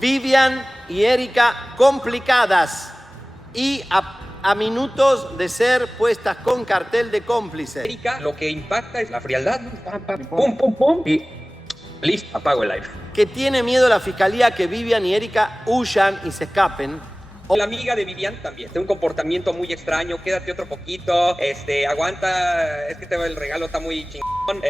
Vivian y Erika complicadas y a minutos de ser puestas con cartel de cómplices. Erika, lo que impacta es la frialdad. Pum, pum, pum. Y listo, apago el live. Que tiene miedo la fiscalía que Vivian y Erika huyan y se escapen. La amiga de Vivian también, tiene un comportamiento muy extraño, quédate otro poquito, aguanta, es que el regalo está muy chingón,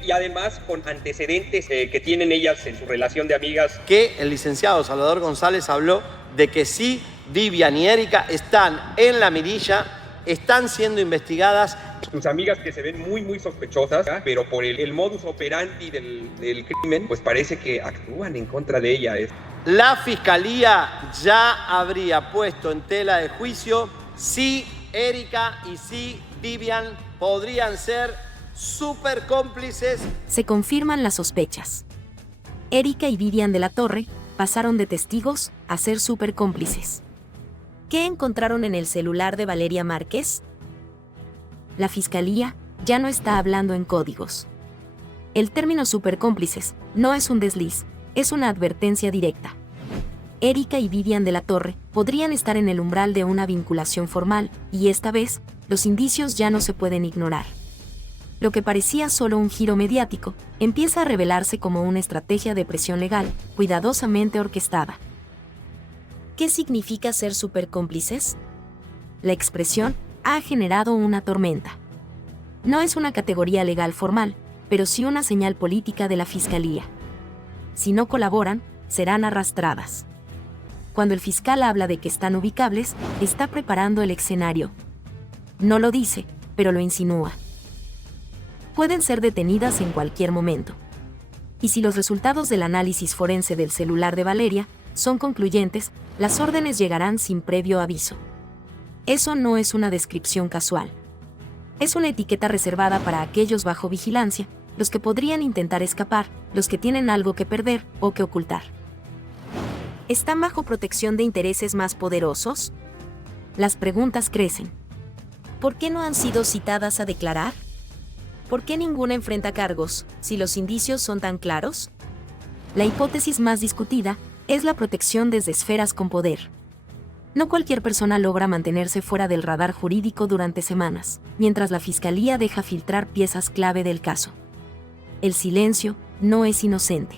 y además con antecedentes que tienen ellas en su relación de amigas. Que el licenciado Salvador González habló de que sí, Vivian y Erika están en la mirilla, están siendo investigadas. Sus amigas que se ven muy, muy sospechosas, ¿eh? Pero por el modus operandi del crimen, pues parece que actúan en contra de ella. La fiscalía ya habría puesto en tela de juicio si Erika y si Vivian podrían ser súper cómplices. Se confirman las sospechas. Erika y Vivian de la Torre pasaron de testigos a ser súper cómplices. ¿Qué encontraron en el celular de Valeria Márquez? La fiscalía ya no está hablando en códigos. El término supercómplices no es un desliz, es una advertencia directa. Erika y Vivian de la Torre podrían estar en el umbral de una vinculación formal, y esta vez, los indicios ya no se pueden ignorar. Lo que parecía solo un giro mediático, empieza a revelarse como una estrategia de presión legal, cuidadosamente orquestada. ¿Qué significa ser supercómplices? La expresión ha generado una tormenta. No es una categoría legal formal, pero sí una señal política de la fiscalía. Si no colaboran, serán arrastradas. Cuando el fiscal habla de que están ubicables, está preparando el escenario. No lo dice, pero lo insinúa. Pueden ser detenidas en cualquier momento. Y si los resultados del análisis forense del celular de Valeria son concluyentes, las órdenes llegarán sin previo aviso. Eso no es una descripción casual. Es una etiqueta reservada para aquellos bajo vigilancia, los que podrían intentar escapar, los que tienen algo que perder o que ocultar. ¿Están bajo protección de intereses más poderosos? Las preguntas crecen. ¿Por qué no han sido citadas a declarar? ¿Por qué ninguna enfrenta cargos, si los indicios son tan claros? La hipótesis más discutida es la protección desde esferas con poder. No cualquier persona logra mantenerse fuera del radar jurídico durante semanas, mientras la fiscalía deja filtrar piezas clave del caso. El silencio no es inocente.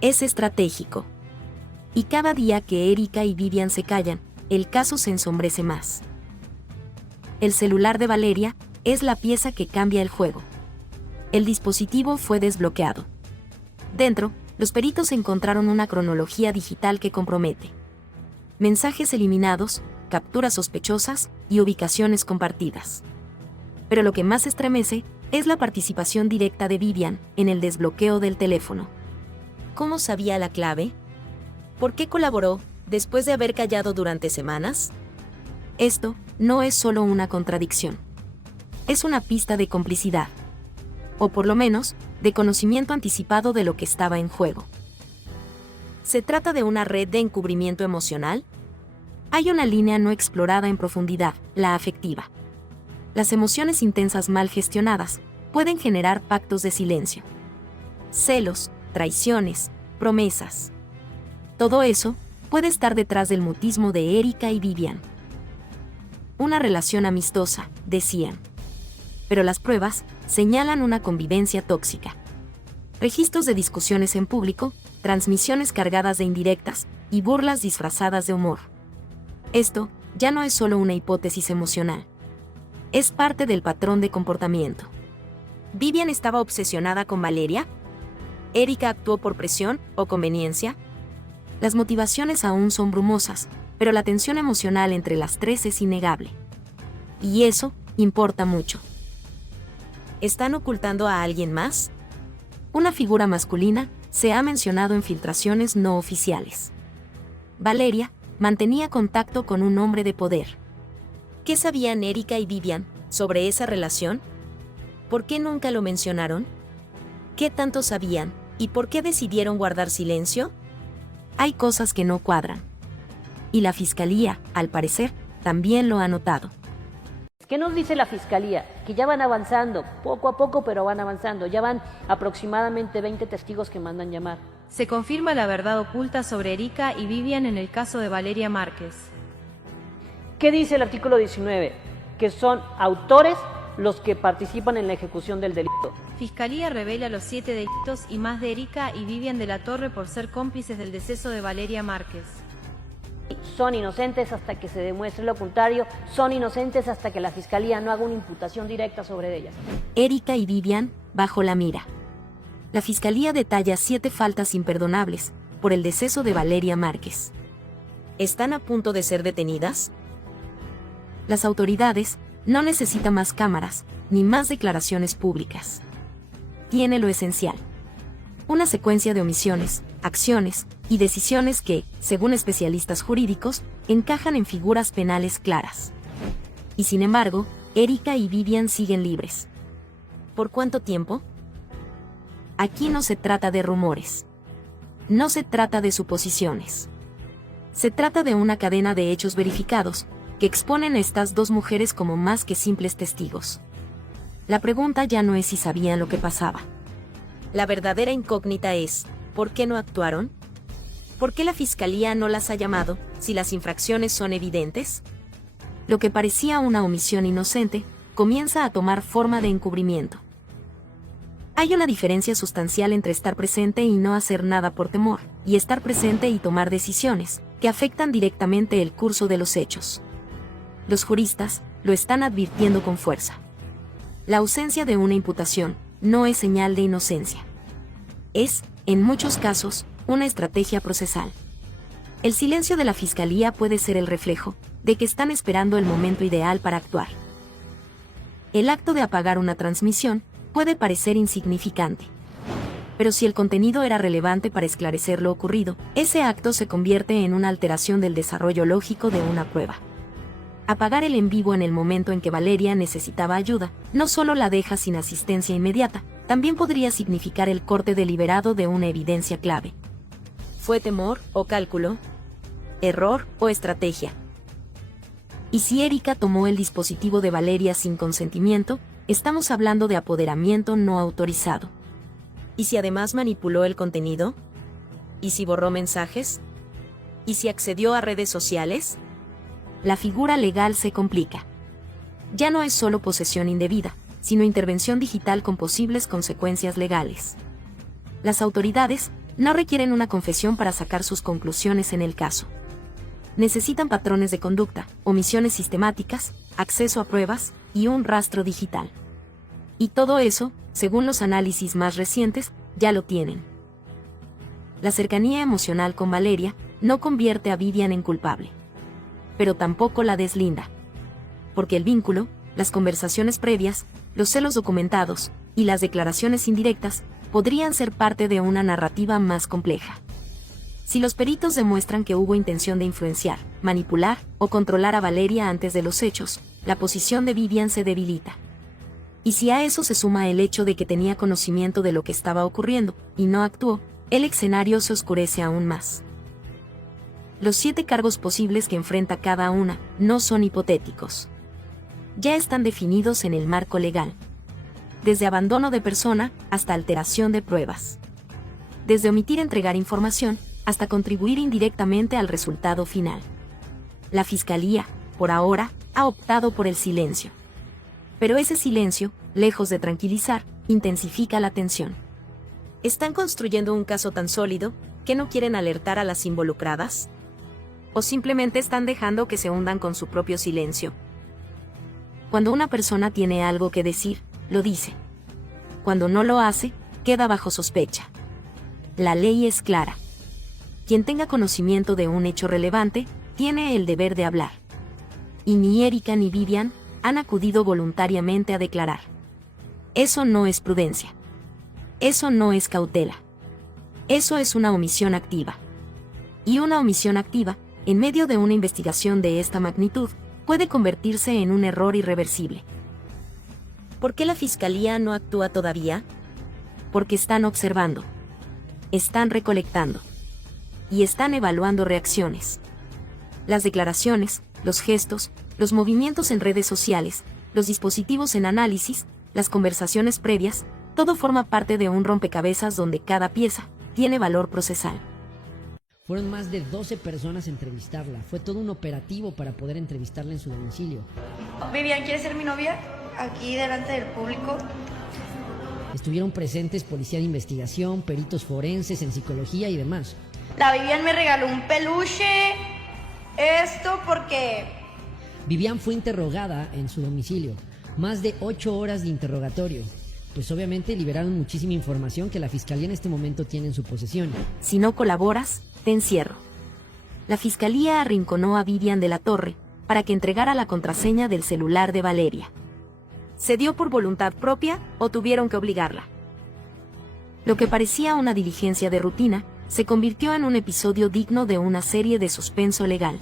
Es estratégico. Y cada día que Erika y Vivian se callan, el caso se ensombrece más. El celular de Valeria es la pieza que cambia el juego. El dispositivo fue desbloqueado. Dentro, los peritos encontraron una cronología digital que compromete. Mensajes eliminados, capturas sospechosas y ubicaciones compartidas. Pero lo que más estremece es la participación directa de Vivian en el desbloqueo del teléfono. ¿Cómo sabía la clave? ¿Por qué colaboró, después de haber callado durante semanas? Esto no es solo una contradicción. Es una pista de complicidad. O por lo menos, de conocimiento anticipado de lo que estaba en juego. ¿Se trata de una red de encubrimiento emocional? Hay una línea no explorada en profundidad, la afectiva. Las emociones intensas mal gestionadas pueden generar pactos de silencio. Celos, traiciones, promesas. Todo eso puede estar detrás del mutismo de Erika y Vivian. Una relación amistosa, decían. Pero las pruebas señalan una convivencia tóxica. Registros de discusiones en público, transmisiones cargadas de indirectas y burlas disfrazadas de humor. Esto ya no es solo una hipótesis emocional. Es parte del patrón de comportamiento. ¿Vivian estaba obsesionada con Valeria? ¿Erika actuó por presión o conveniencia? Las motivaciones aún son brumosas, pero la tensión emocional entre las tres es innegable. Y eso importa mucho. ¿Están ocultando a alguien más? Una figura masculina se ha mencionado en filtraciones no oficiales. Valeria mantenía contacto con un hombre de poder. ¿Qué sabían Erika y Vivian sobre esa relación? ¿Por qué nunca lo mencionaron? ¿Qué tanto sabían y por qué decidieron guardar silencio? Hay cosas que no cuadran. Y la fiscalía, al parecer, también lo ha notado. ¿Qué nos dice la fiscalía? Que ya van avanzando, poco a poco, pero van avanzando. Ya van aproximadamente 20 testigos que mandan llamar. Se confirma la verdad oculta sobre Erika y Vivian en el caso de Valeria Márquez. ¿Qué dice el artículo 19? Que son autores los que participan en la ejecución del delito. Fiscalía revela los 7 delitos y más de Erika y Vivian de la Torre por ser cómplices del deceso de Valeria Márquez. Son inocentes hasta que se demuestre lo contrario, son inocentes hasta que la Fiscalía no haga una imputación directa sobre ellas. Erika y Vivian, bajo la mira. La Fiscalía detalla 7 faltas imperdonables por el deceso de Valeria Márquez. ¿Están a punto de ser detenidas? Las autoridades no necesitan más cámaras ni más declaraciones públicas. Tiene lo esencial: una secuencia de omisiones, acciones y decisiones que, según especialistas jurídicos, encajan en figuras penales claras. Y sin embargo, Erika y Vivian siguen libres. ¿Por cuánto tiempo? Aquí no se trata de rumores. No se trata de suposiciones. Se trata de una cadena de hechos verificados que exponen a estas dos mujeres como más que simples testigos. La pregunta ya no es si sabían lo que pasaba. La verdadera incógnita es, ¿por qué no actuaron? ¿Por qué la Fiscalía no las ha llamado, si las infracciones son evidentes? Lo que parecía una omisión inocente, comienza a tomar forma de encubrimiento. Hay una diferencia sustancial entre estar presente y no hacer nada por temor, y estar presente y tomar decisiones, que afectan directamente el curso de los hechos. Los juristas lo están advirtiendo con fuerza. La ausencia de una imputación no es señal de inocencia. Es, en muchos casos, una estrategia procesal. El silencio de la Fiscalía puede ser el reflejo de que están esperando el momento ideal para actuar. El acto de apagar una transmisión puede parecer insignificante. Pero si el contenido era relevante para esclarecer lo ocurrido, ese acto se convierte en una alteración del desarrollo lógico de una prueba. Apagar el en vivo en el momento en que Valeria necesitaba ayuda, no solo la deja sin asistencia inmediata, también podría significar el corte deliberado de una evidencia clave. ¿Fue temor o cálculo? ¿Error o estrategia? Y si Erika tomó el dispositivo de Valeria sin consentimiento, estamos hablando de apoderamiento no autorizado. ¿Y si además manipuló el contenido? ¿Y si borró mensajes? ¿Y si accedió a redes sociales? La figura legal se complica. Ya no es solo posesión indebida, sino intervención digital con posibles consecuencias legales. Las autoridades no requieren una confesión para sacar sus conclusiones en el caso. Necesitan patrones de conducta, omisiones sistemáticas, acceso a pruebas y un rastro digital. Y todo eso, según los análisis más recientes, ya lo tienen. La cercanía emocional con Valeria no convierte a Vivian en culpable, pero tampoco la deslinda. Porque el vínculo, las conversaciones previas, los celos documentados y las declaraciones indirectas podrían ser parte de una narrativa más compleja. Si los peritos demuestran que hubo intención de influenciar, manipular o controlar a Valeria antes de los hechos, la posición de Vivian se debilita. Y si a eso se suma el hecho de que tenía conocimiento de lo que estaba ocurriendo y no actuó, el escenario se oscurece aún más. Los 7 cargos posibles que enfrenta cada una no son hipotéticos. Ya están definidos en el marco legal. Desde abandono de persona hasta alteración de pruebas. Desde omitir entregar información hasta contribuir indirectamente al resultado final. La Fiscalía, por ahora, ha optado por el silencio. Pero ese silencio, lejos de tranquilizar, intensifica la tensión. ¿Están construyendo un caso tan sólido que no quieren alertar a las involucradas? ¿O simplemente están dejando que se hundan con su propio silencio? Cuando una persona tiene algo que decir, lo dice. Cuando no lo hace, queda bajo sospecha. La ley es clara. Quien tenga conocimiento de un hecho relevante, tiene el deber de hablar. Y ni Erika ni Vivian han acudido voluntariamente a declarar. Eso no es prudencia. Eso no es cautela. Eso es una omisión activa. Y una omisión activa, en medio de una investigación de esta magnitud, puede convertirse en un error irreversible. ¿Por qué la Fiscalía no actúa todavía? Porque están observando. Están recolectando. Y están evaluando reacciones. Las declaraciones, los gestos, los movimientos en redes sociales, los dispositivos en análisis, las conversaciones previas, todo forma parte de un rompecabezas donde cada pieza tiene valor procesal. Fueron más de 12 personas a entrevistarla. Fue todo un operativo para poder entrevistarla en su domicilio. Vivian, ¿quieres ser mi novia? Aquí delante del público. Estuvieron presentes policía de investigación, peritos forenses en psicología y demás. La Vivian me regaló un peluche. Esto porque... Vivian fue interrogada en su domicilio. Más de 8 horas de interrogatorio. Pues obviamente liberaron muchísima información que la fiscalía en este momento tiene en su posesión. Si no colaboras, te encierro. La fiscalía arrinconó a Vivian de la Torre para que entregara la contraseña del celular de Valeria. ¿Se dio por voluntad propia o tuvieron que obligarla? Lo que parecía una diligencia de rutina se convirtió en un episodio digno de una serie de suspenso legal.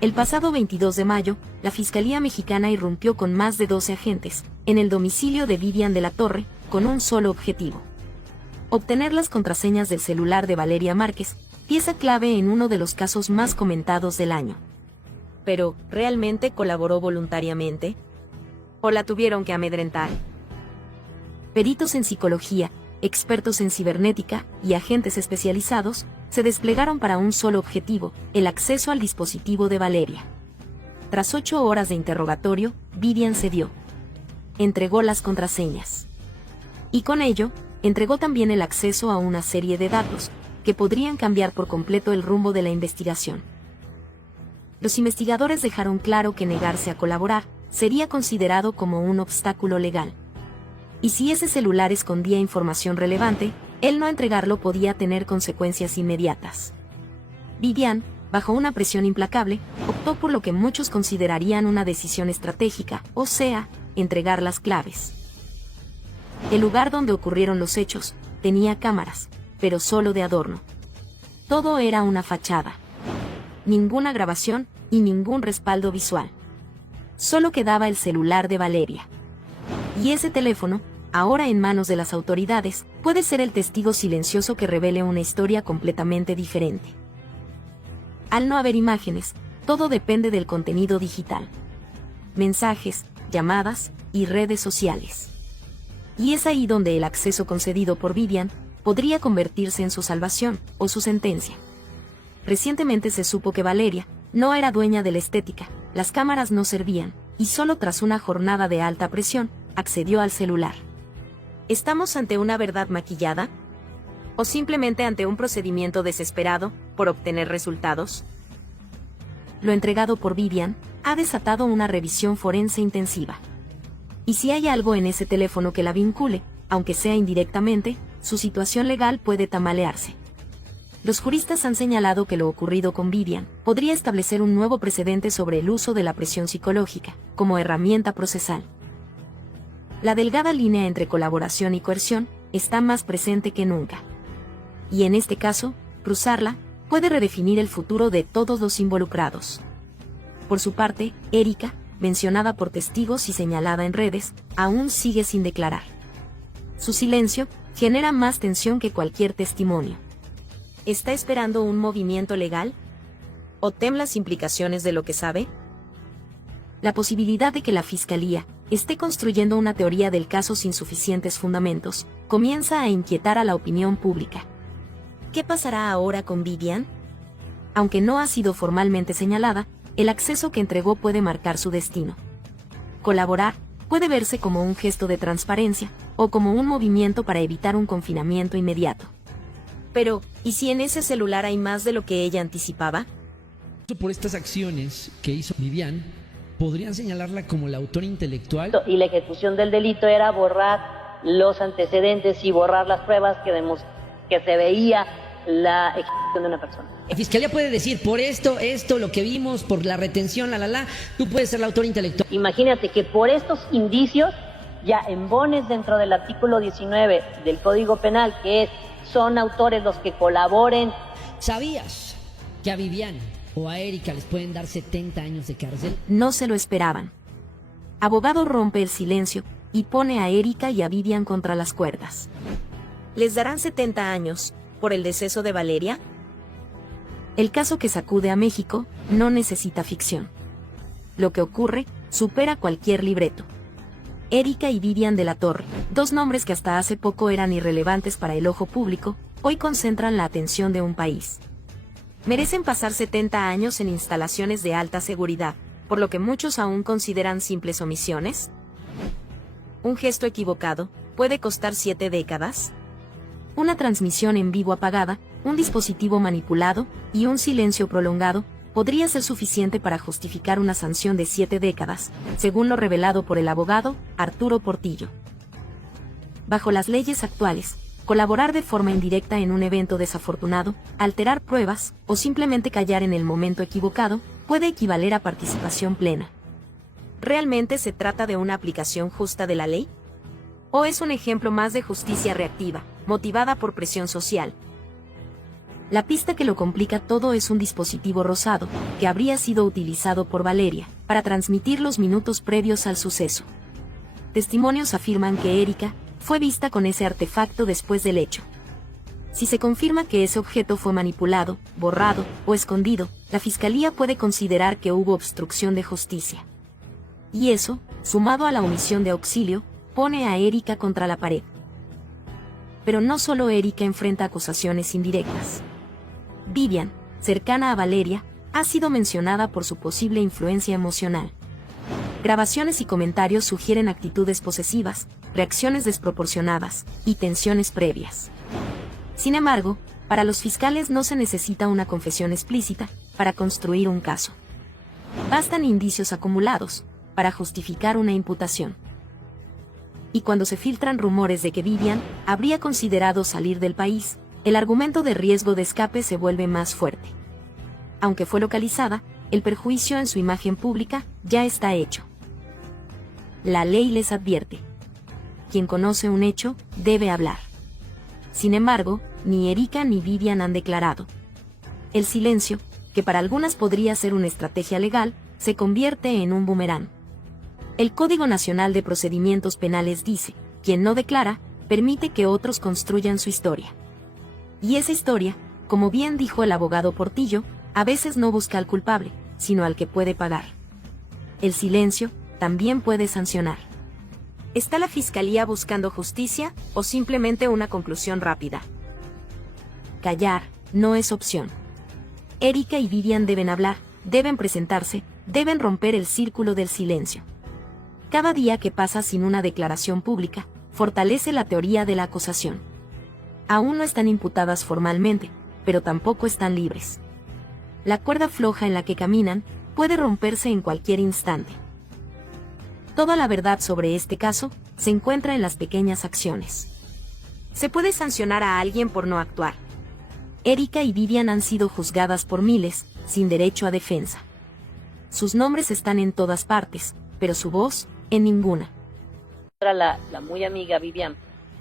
El pasado 22 de mayo, la Fiscalía Mexicana irrumpió con más de 12 agentes en el domicilio de Vivian de la Torre con un solo objetivo: obtener las contraseñas del celular de Valeria Márquez, pieza clave en uno de los casos más comentados del año. Pero, ¿realmente colaboró voluntariamente? ¿O la tuvieron que amedrentar? Peritos en psicología, expertos en cibernética y agentes especializados se desplegaron para un solo objetivo: el acceso al dispositivo de Valeria. Tras 8 horas de interrogatorio, Vivian cedió. Entregó las contraseñas. Y con ello, entregó también el acceso a una serie de datos que podrían cambiar por completo el rumbo de la investigación. Los investigadores dejaron claro que negarse a colaborar sería considerado como un obstáculo legal. Y si ese celular escondía información relevante, el no entregarlo podía tener consecuencias inmediatas. Vivian, bajo una presión implacable, optó por lo que muchos considerarían una decisión estratégica, o sea, entregar las claves. El lugar donde ocurrieron los hechos tenía cámaras, pero solo de adorno. Todo era una fachada. Ninguna grabación y ningún respaldo visual. Solo quedaba el celular de Valeria. Y ese teléfono, ahora en manos de las autoridades, puede ser el testigo silencioso que revele una historia completamente diferente. Al no haber imágenes, todo depende del contenido digital. Mensajes, llamadas y redes sociales. Y es ahí donde el acceso concedido por Vivian podría convertirse en su salvación o su sentencia. Recientemente se supo que Valeria no era dueña de la estética, las cámaras no servían, y solo tras una jornada de alta presión, accedió al celular. ¿Estamos ante una verdad maquillada? ¿O simplemente ante un procedimiento desesperado por obtener resultados? Lo entregado por Vivian ha desatado una revisión forense intensiva. Y si hay algo en ese teléfono que la vincule, aunque sea indirectamente, su situación legal puede tambalearse. Los juristas han señalado que lo ocurrido con Vivian podría establecer un nuevo precedente sobre el uso de la presión psicológica como herramienta procesal. La delgada línea entre colaboración y coerción está más presente que nunca. Y en este caso, cruzarla puede redefinir el futuro de todos los involucrados. Por su parte, Erika, mencionada por testigos y señalada en redes, aún sigue sin declarar. Su silencio genera más tensión que cualquier testimonio. ¿Está esperando un movimiento legal? ¿O teme las implicaciones de lo que sabe? La posibilidad de que la Fiscalía esté construyendo una teoría del caso sin suficientes fundamentos comienza a inquietar a la opinión pública. ¿Qué pasará ahora con Vivian? Aunque no ha sido formalmente señalada, el acceso que entregó puede marcar su destino. Colaborar puede verse como un gesto de transparencia o como un movimiento para evitar un confinamiento inmediato. Pero, ¿y si en ese celular hay más de lo que ella anticipaba? Por estas acciones que hizo Vivian, podrían señalarla como la autora intelectual. Y la ejecución del delito era borrar los antecedentes y borrar las pruebas que se veía la ejecución de una persona. La Fiscalía puede decir, por esto, lo que vimos, por la retención, tú puedes ser la autora intelectual. Imagínate que por estos indicios ya embones dentro del artículo 19 del Código Penal, que son autores los que colaboren. ¿Sabías que a Vivian o a Erika les pueden dar 70 años de cárcel? No se lo esperaban. Abogado rompe el silencio y pone a Erika y a Vivian contra las cuerdas. ¿Les darán 70 años por el deceso de Valeria? El caso que sacude a México no necesita ficción. Lo que ocurre supera cualquier libreto. Erika y Vivian de la Torre, dos nombres que hasta hace poco eran irrelevantes para el ojo público, hoy concentran la atención de un país. Merecen pasar 70 años en instalaciones de alta seguridad, por lo que muchos aún consideran simples omisiones. ¿Un gesto equivocado puede costar 7 décadas? Una transmisión en vivo apagada, un dispositivo manipulado y un silencio prolongado podría ser suficiente para justificar una sanción de 7 décadas, según lo revelado por el abogado Arturo Portillo. Bajo las leyes actuales, colaborar de forma indirecta en un evento desafortunado, alterar pruebas o simplemente callar en el momento equivocado puede equivaler a participación plena. ¿Realmente se trata de una aplicación justa de la ley? ¿O es un ejemplo más de justicia reactiva, motivada por presión social? La pista que lo complica todo es un dispositivo rosado, que habría sido utilizado por Valeria, para transmitir los minutos previos al suceso. Testimonios afirman que Erika fue vista con ese artefacto después del hecho. Si se confirma que ese objeto fue manipulado, borrado o escondido, la Fiscalía puede considerar que hubo obstrucción de justicia. Y eso, sumado a la omisión de auxilio, pone a Erika contra la pared. Pero no solo Erika enfrenta acusaciones indirectas. Vivian, cercana a Valeria, ha sido mencionada por su posible influencia emocional. Grabaciones y comentarios sugieren actitudes posesivas, reacciones desproporcionadas y tensiones previas. Sin embargo, para los fiscales no se necesita una confesión explícita para construir un caso. Bastan indicios acumulados para justificar una imputación. Y cuando se filtran rumores de que Vivian habría considerado salir del país, el argumento de riesgo de escape se vuelve más fuerte. Aunque fue localizada, el perjuicio en su imagen pública ya está hecho. La ley les advierte: quien conoce un hecho, debe hablar. Sin embargo, ni Erika ni Vivian han declarado. El silencio, que para algunas podría ser una estrategia legal, se convierte en un boomerang. El Código Nacional de Procedimientos Penales dice: quien no declara, permite que otros construyan su historia. Y esa historia, como bien dijo el abogado Portillo, a veces no busca al culpable, sino al que puede pagar. El silencio también puede sancionar. ¿Está la Fiscalía buscando justicia o simplemente una conclusión rápida? Callar no es opción. Erika y Vivian deben hablar, deben presentarse, deben romper el círculo del silencio. Cada día que pasa sin una declaración pública, fortalece la teoría de la acusación. Aún no están imputadas formalmente, pero tampoco están libres. La cuerda floja en la que caminan puede romperse en cualquier instante. Toda la verdad sobre este caso se encuentra en las pequeñas acciones. Se puede sancionar a alguien por no actuar. Erika y Vivian han sido juzgadas por miles, sin derecho a defensa. Sus nombres están en todas partes, pero su voz, en ninguna. La muy amiga Vivian,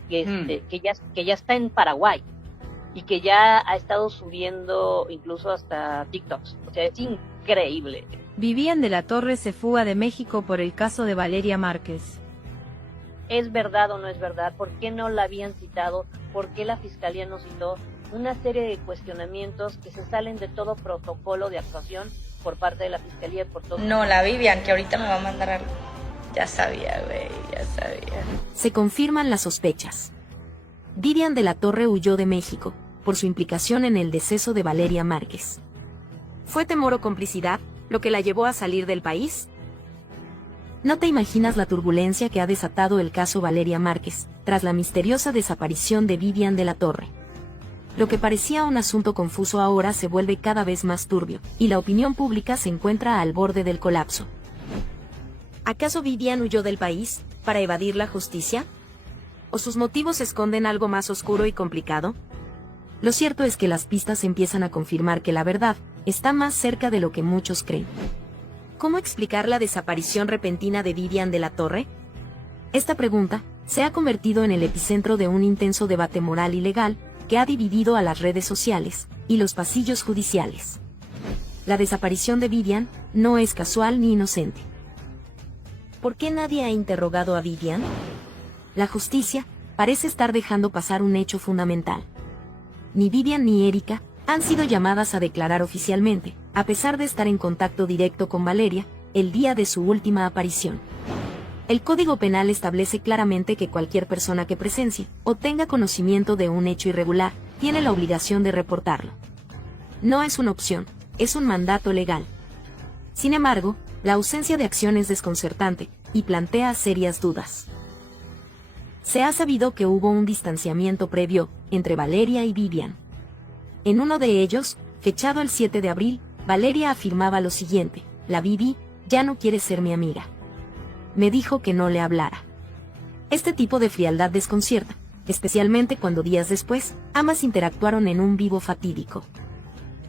que ya está en Paraguay y que ya ha estado subiendo incluso hasta TikToks. O sea, es increíble. Vivian de la Torre se fuga de México por el caso de Valeria Márquez. ¿Es verdad o no es verdad? ¿Por qué no la habían citado? ¿Por qué la Fiscalía no citó? Una serie de cuestionamientos que se salen de todo protocolo de actuación por parte de la Fiscalía y por todo. No, la Vivian, que ahorita me va a mandar algo. Ya sabía, güey, ya sabía. Se confirman las sospechas. Vivian de la Torre huyó de México, por su implicación en el deceso de Valeria Márquez. ¿Fue temor o complicidad lo que la llevó a salir del país? No te imaginas la turbulencia que ha desatado el caso Valeria Márquez, tras la misteriosa desaparición de Vivian de la Torre. Lo que parecía un asunto confuso ahora se vuelve cada vez más turbio, y la opinión pública se encuentra al borde del colapso. ¿Acaso Vivian huyó del país para evadir la justicia? ¿O sus motivos esconden algo más oscuro y complicado? Lo cierto es que las pistas empiezan a confirmar que la verdad está más cerca de lo que muchos creen. ¿Cómo explicar la desaparición repentina de Vivian de la Torre? Esta pregunta se ha convertido en el epicentro de un intenso debate moral y legal que ha dividido a las redes sociales y los pasillos judiciales. La desaparición de Vivian no es casual ni inocente. ¿Por qué nadie ha interrogado a Vivian? La justicia parece estar dejando pasar un hecho fundamental. Ni Vivian ni Erika han sido llamadas a declarar oficialmente, a pesar de estar en contacto directo con Valeria el día de su última aparición. El Código Penal establece claramente que cualquier persona que presencie o tenga conocimiento de un hecho irregular tiene la obligación de reportarlo. No es una opción, es un mandato legal. Sin embargo, la ausencia de acción es desconcertante y plantea serias dudas. Se ha sabido que hubo un distanciamiento previo entre Valeria y Vivian. En uno de ellos, fechado el 7 de abril, Valeria afirmaba lo siguiente: la Vivi ya no quiere ser mi amiga. Me dijo que no le hablara. Este tipo de frialdad desconcierta, especialmente cuando días después, ambas interactuaron en un vivo fatídico.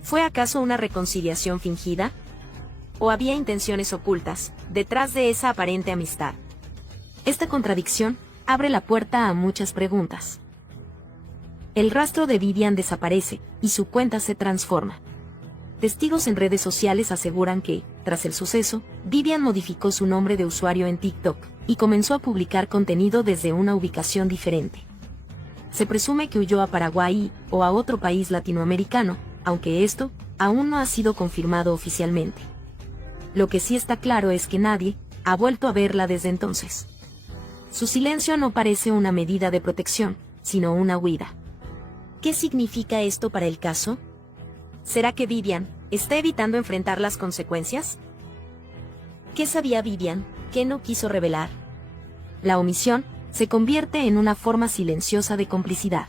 ¿Fue acaso una reconciliación fingida? ¿O había intenciones ocultas detrás de esa aparente amistad? Esta contradicción abre la puerta a muchas preguntas. El rastro de Vivian desaparece y su cuenta se transforma. Testigos en redes sociales aseguran que, tras el suceso, Vivian modificó su nombre de usuario en TikTok y comenzó a publicar contenido desde una ubicación diferente. Se presume que huyó a Paraguay o a otro país latinoamericano, aunque esto aún no ha sido confirmado oficialmente. Lo que sí está claro es que nadie ha vuelto a verla desde entonces. Su silencio no parece una medida de protección, sino una huida. ¿Qué significa esto para el caso? ¿Será que Vivian está evitando enfrentar las consecuencias? ¿Qué sabía Vivian que no quiso revelar? La omisión se convierte en una forma silenciosa de complicidad.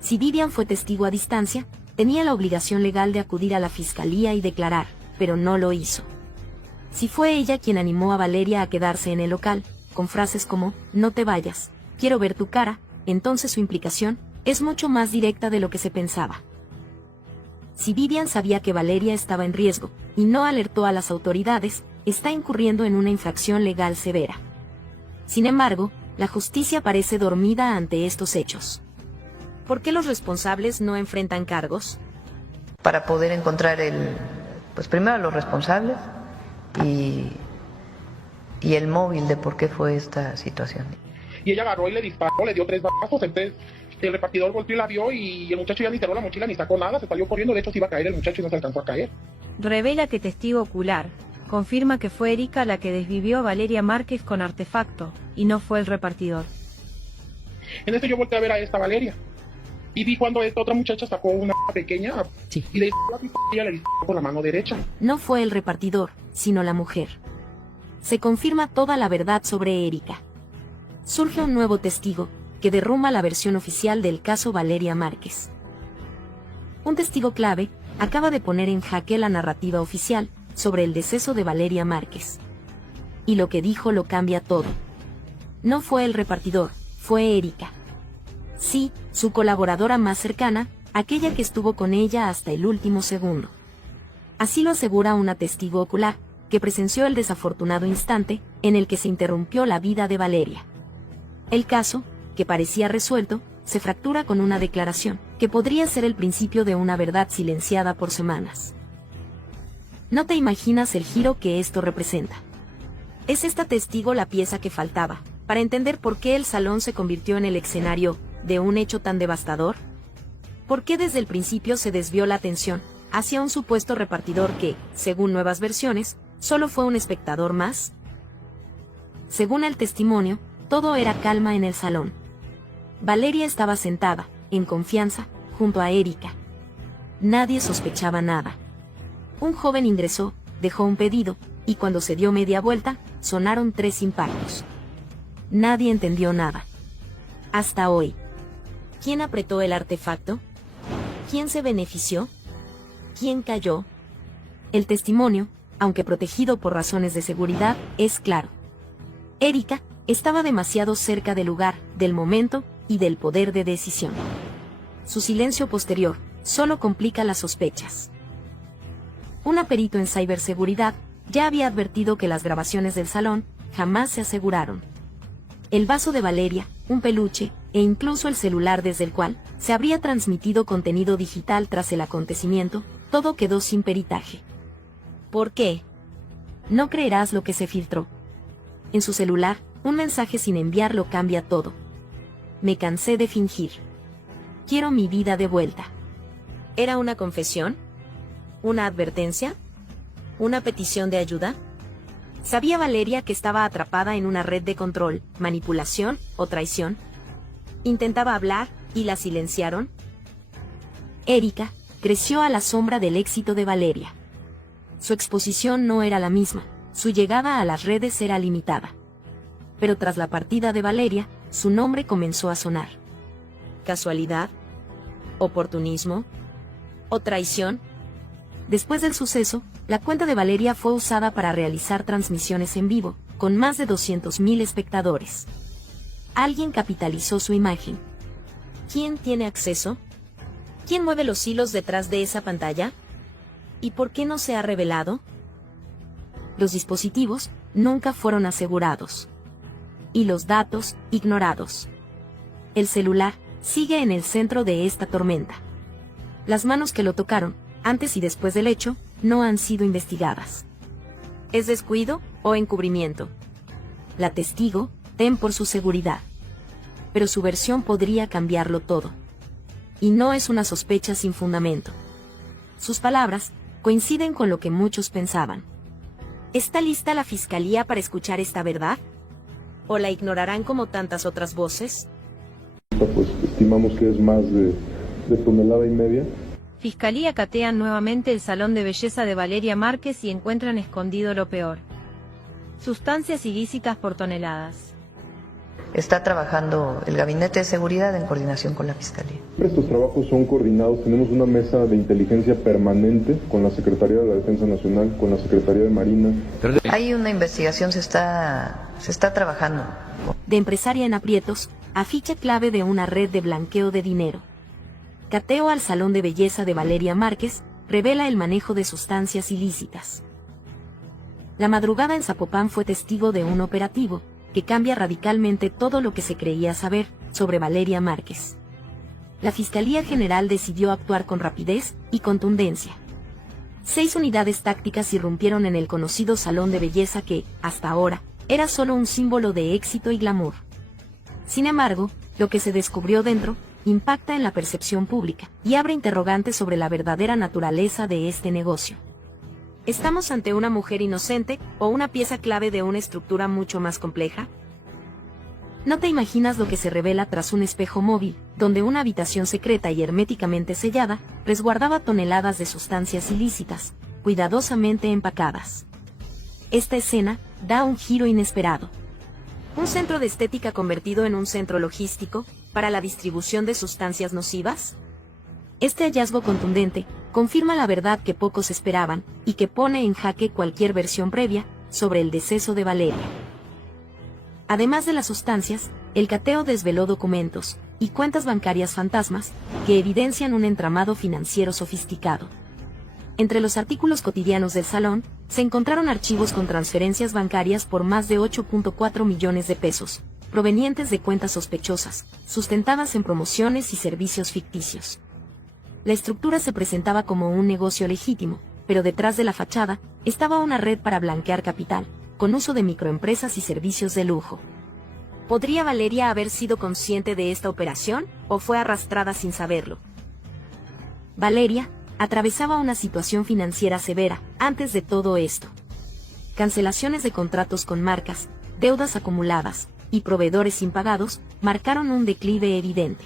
Si Vivian fue testigo a distancia, tenía la obligación legal de acudir a la fiscalía y declarar, pero no lo hizo. Si fue ella quien animó a Valeria a quedarse en el local, con frases como, no te vayas, quiero ver tu cara, entonces su implicación es mucho más directa de lo que se pensaba. Si Vivian sabía que Valeria estaba en riesgo, y no alertó a las autoridades, está incurriendo en una infracción legal severa. Sin embargo, la justicia parece dormida ante estos hechos. ¿Por qué los responsables no enfrentan cargos? Para poder encontrar primero a los responsables y el móvil de por qué fue esta situación. Y ella agarró y le disparó, le dio 3 balazos, entonces el repartidor volteó y la vio y el muchacho ya ni cerró la mochila ni sacó nada, se salió corriendo, de hecho se iba a caer el muchacho y no se alcanzó a caer. Revela que testigo ocular confirma que fue Erika la que desvivió a Valeria Márquez con artefacto, y no fue el repartidor. En esto yo volteé a ver a esta Valeria y vi cuando esta otra muchacha sacó una pequeña y le disparó la pistola y ella le disparó por la mano derecha. No fue el repartidor, sino la mujer. Se confirma toda la verdad sobre Erika. Surge un nuevo testigo, que derrumba la versión oficial del caso Valeria Márquez. Un testigo clave acaba de poner en jaque la narrativa oficial sobre el deceso de Valeria Márquez. Y lo que dijo lo cambia todo. No fue el repartidor, fue Erika. Sí, su colaboradora más cercana, aquella que estuvo con ella hasta el último segundo. Así lo asegura una testigo ocular, que presenció el desafortunado instante en el que se interrumpió la vida de Valeria. El caso, que parecía resuelto, se fractura con una declaración, que podría ser el principio de una verdad silenciada por semanas. No te imaginas el giro que esto representa. ¿Es esta testigo la pieza que faltaba, para entender por qué el salón se convirtió en el escenario de un hecho tan devastador? ¿Por qué desde el principio se desvió la atención hacia un supuesto repartidor que, según nuevas versiones, solo fue un espectador más? Según el testimonio, todo era calma en el salón. Valeria estaba sentada, en confianza, junto a Erika. Nadie sospechaba nada. Un joven ingresó, dejó un pedido, y cuando se dio media vuelta, sonaron 3 impactos. Nadie entendió nada. Hasta hoy. ¿Quién apretó el artefacto? ¿Quién se benefició? ¿Quién cayó? El testimonio, aunque protegido por razones de seguridad, es claro. Erika estaba demasiado cerca del lugar, del momento y del poder de decisión. Su silencio posterior solo complica las sospechas. Un perito en ciberseguridad ya había advertido que las grabaciones del salón jamás se aseguraron. El vaso de Valeria, un peluche, e incluso el celular desde el cual se habría transmitido contenido digital tras el acontecimiento, todo quedó sin peritaje. ¿Por qué? No creerás lo que se filtró. En su celular, un mensaje sin enviar lo cambia todo. Me cansé de fingir. Quiero mi vida de vuelta. ¿Era una confesión? ¿Una advertencia? ¿Una petición de ayuda? ¿Sabía Valeria que estaba atrapada en una red de control, manipulación o traición? ¿Intentaba hablar y la silenciaron? Erika creció a la sombra del éxito de Valeria. Su exposición no era la misma, su llegada a las redes era limitada. Pero tras la partida de Valeria, su nombre comenzó a sonar. ¿Casualidad? ¿Oportunismo? ¿O traición? Después del suceso, la cuenta de Valeria fue usada para realizar transmisiones en vivo, con más de 200.000 espectadores. Alguien capitalizó su imagen. ¿Quién tiene acceso? ¿Quién mueve los hilos detrás de esa pantalla? ¿Y por qué no se ha revelado? Los dispositivos nunca fueron asegurados. Y los datos, ignorados. El celular sigue en el centro de esta tormenta. Las manos que lo tocaron, antes y después del hecho, no han sido investigadas. ¿Es descuido o encubrimiento? La testigo tem por su seguridad. Pero su versión podría cambiarlo todo. Y no es una sospecha sin fundamento. Sus palabras coinciden con lo que muchos pensaban. ¿Está lista la fiscalía para escuchar esta verdad? ¿O la ignorarán como tantas otras voces? Pues estimamos que es más de 1,5 toneladas. Fiscalía catean nuevamente el salón de belleza de Valeria Márquez y encuentran escondido lo peor. Sustancias ilícitas por toneladas. Está trabajando el Gabinete de Seguridad en coordinación con la Fiscalía. Estos trabajos son coordinados, tenemos una mesa de inteligencia permanente con la Secretaría de la Defensa Nacional, con la Secretaría de Marina. Hay una investigación, se está trabajando. De empresaria en aprietos, a ficha clave de una red de blanqueo de dinero. Cateo al salón de belleza de Valeria Márquez revela el manejo de sustancias ilícitas. La madrugada en Zapopan fue testigo de un operativo que cambia radicalmente todo lo que se creía saber sobre Valeria Márquez. La Fiscalía General decidió actuar con rapidez y contundencia. 6 unidades tácticas irrumpieron en el conocido salón de belleza que, hasta ahora, era solo un símbolo de éxito y glamour. Sin embargo, lo que se descubrió dentro impacta en la percepción pública y abre interrogantes sobre la verdadera naturaleza de este negocio. ¿Estamos ante una mujer inocente o una pieza clave de una estructura mucho más compleja? No te imaginas lo que se revela tras un espejo móvil, donde una habitación secreta y herméticamente sellada resguardaba toneladas de sustancias ilícitas, cuidadosamente empacadas. Esta escena da un giro inesperado. ¿Un centro de estética convertido en un centro logístico para la distribución de sustancias nocivas? Este hallazgo contundente confirma la verdad que pocos esperaban y que pone en jaque cualquier versión previa sobre el deceso de Valeria. Además de las sustancias, el cateo desveló documentos y cuentas bancarias fantasmas que evidencian un entramado financiero sofisticado. Entre los artículos cotidianos del salón, se encontraron archivos con transferencias bancarias por más de 8.4 millones de pesos, provenientes de cuentas sospechosas, sustentadas en promociones y servicios ficticios. La estructura se presentaba como un negocio legítimo, pero detrás de la fachada estaba una red para blanquear capital, con uso de microempresas y servicios de lujo. ¿Podría Valeria haber sido consciente de esta operación, o fue arrastrada sin saberlo? Valeria atravesaba una situación financiera severa antes de todo esto. Cancelaciones de contratos con marcas, deudas acumuladas y proveedores impagados marcaron un declive evidente.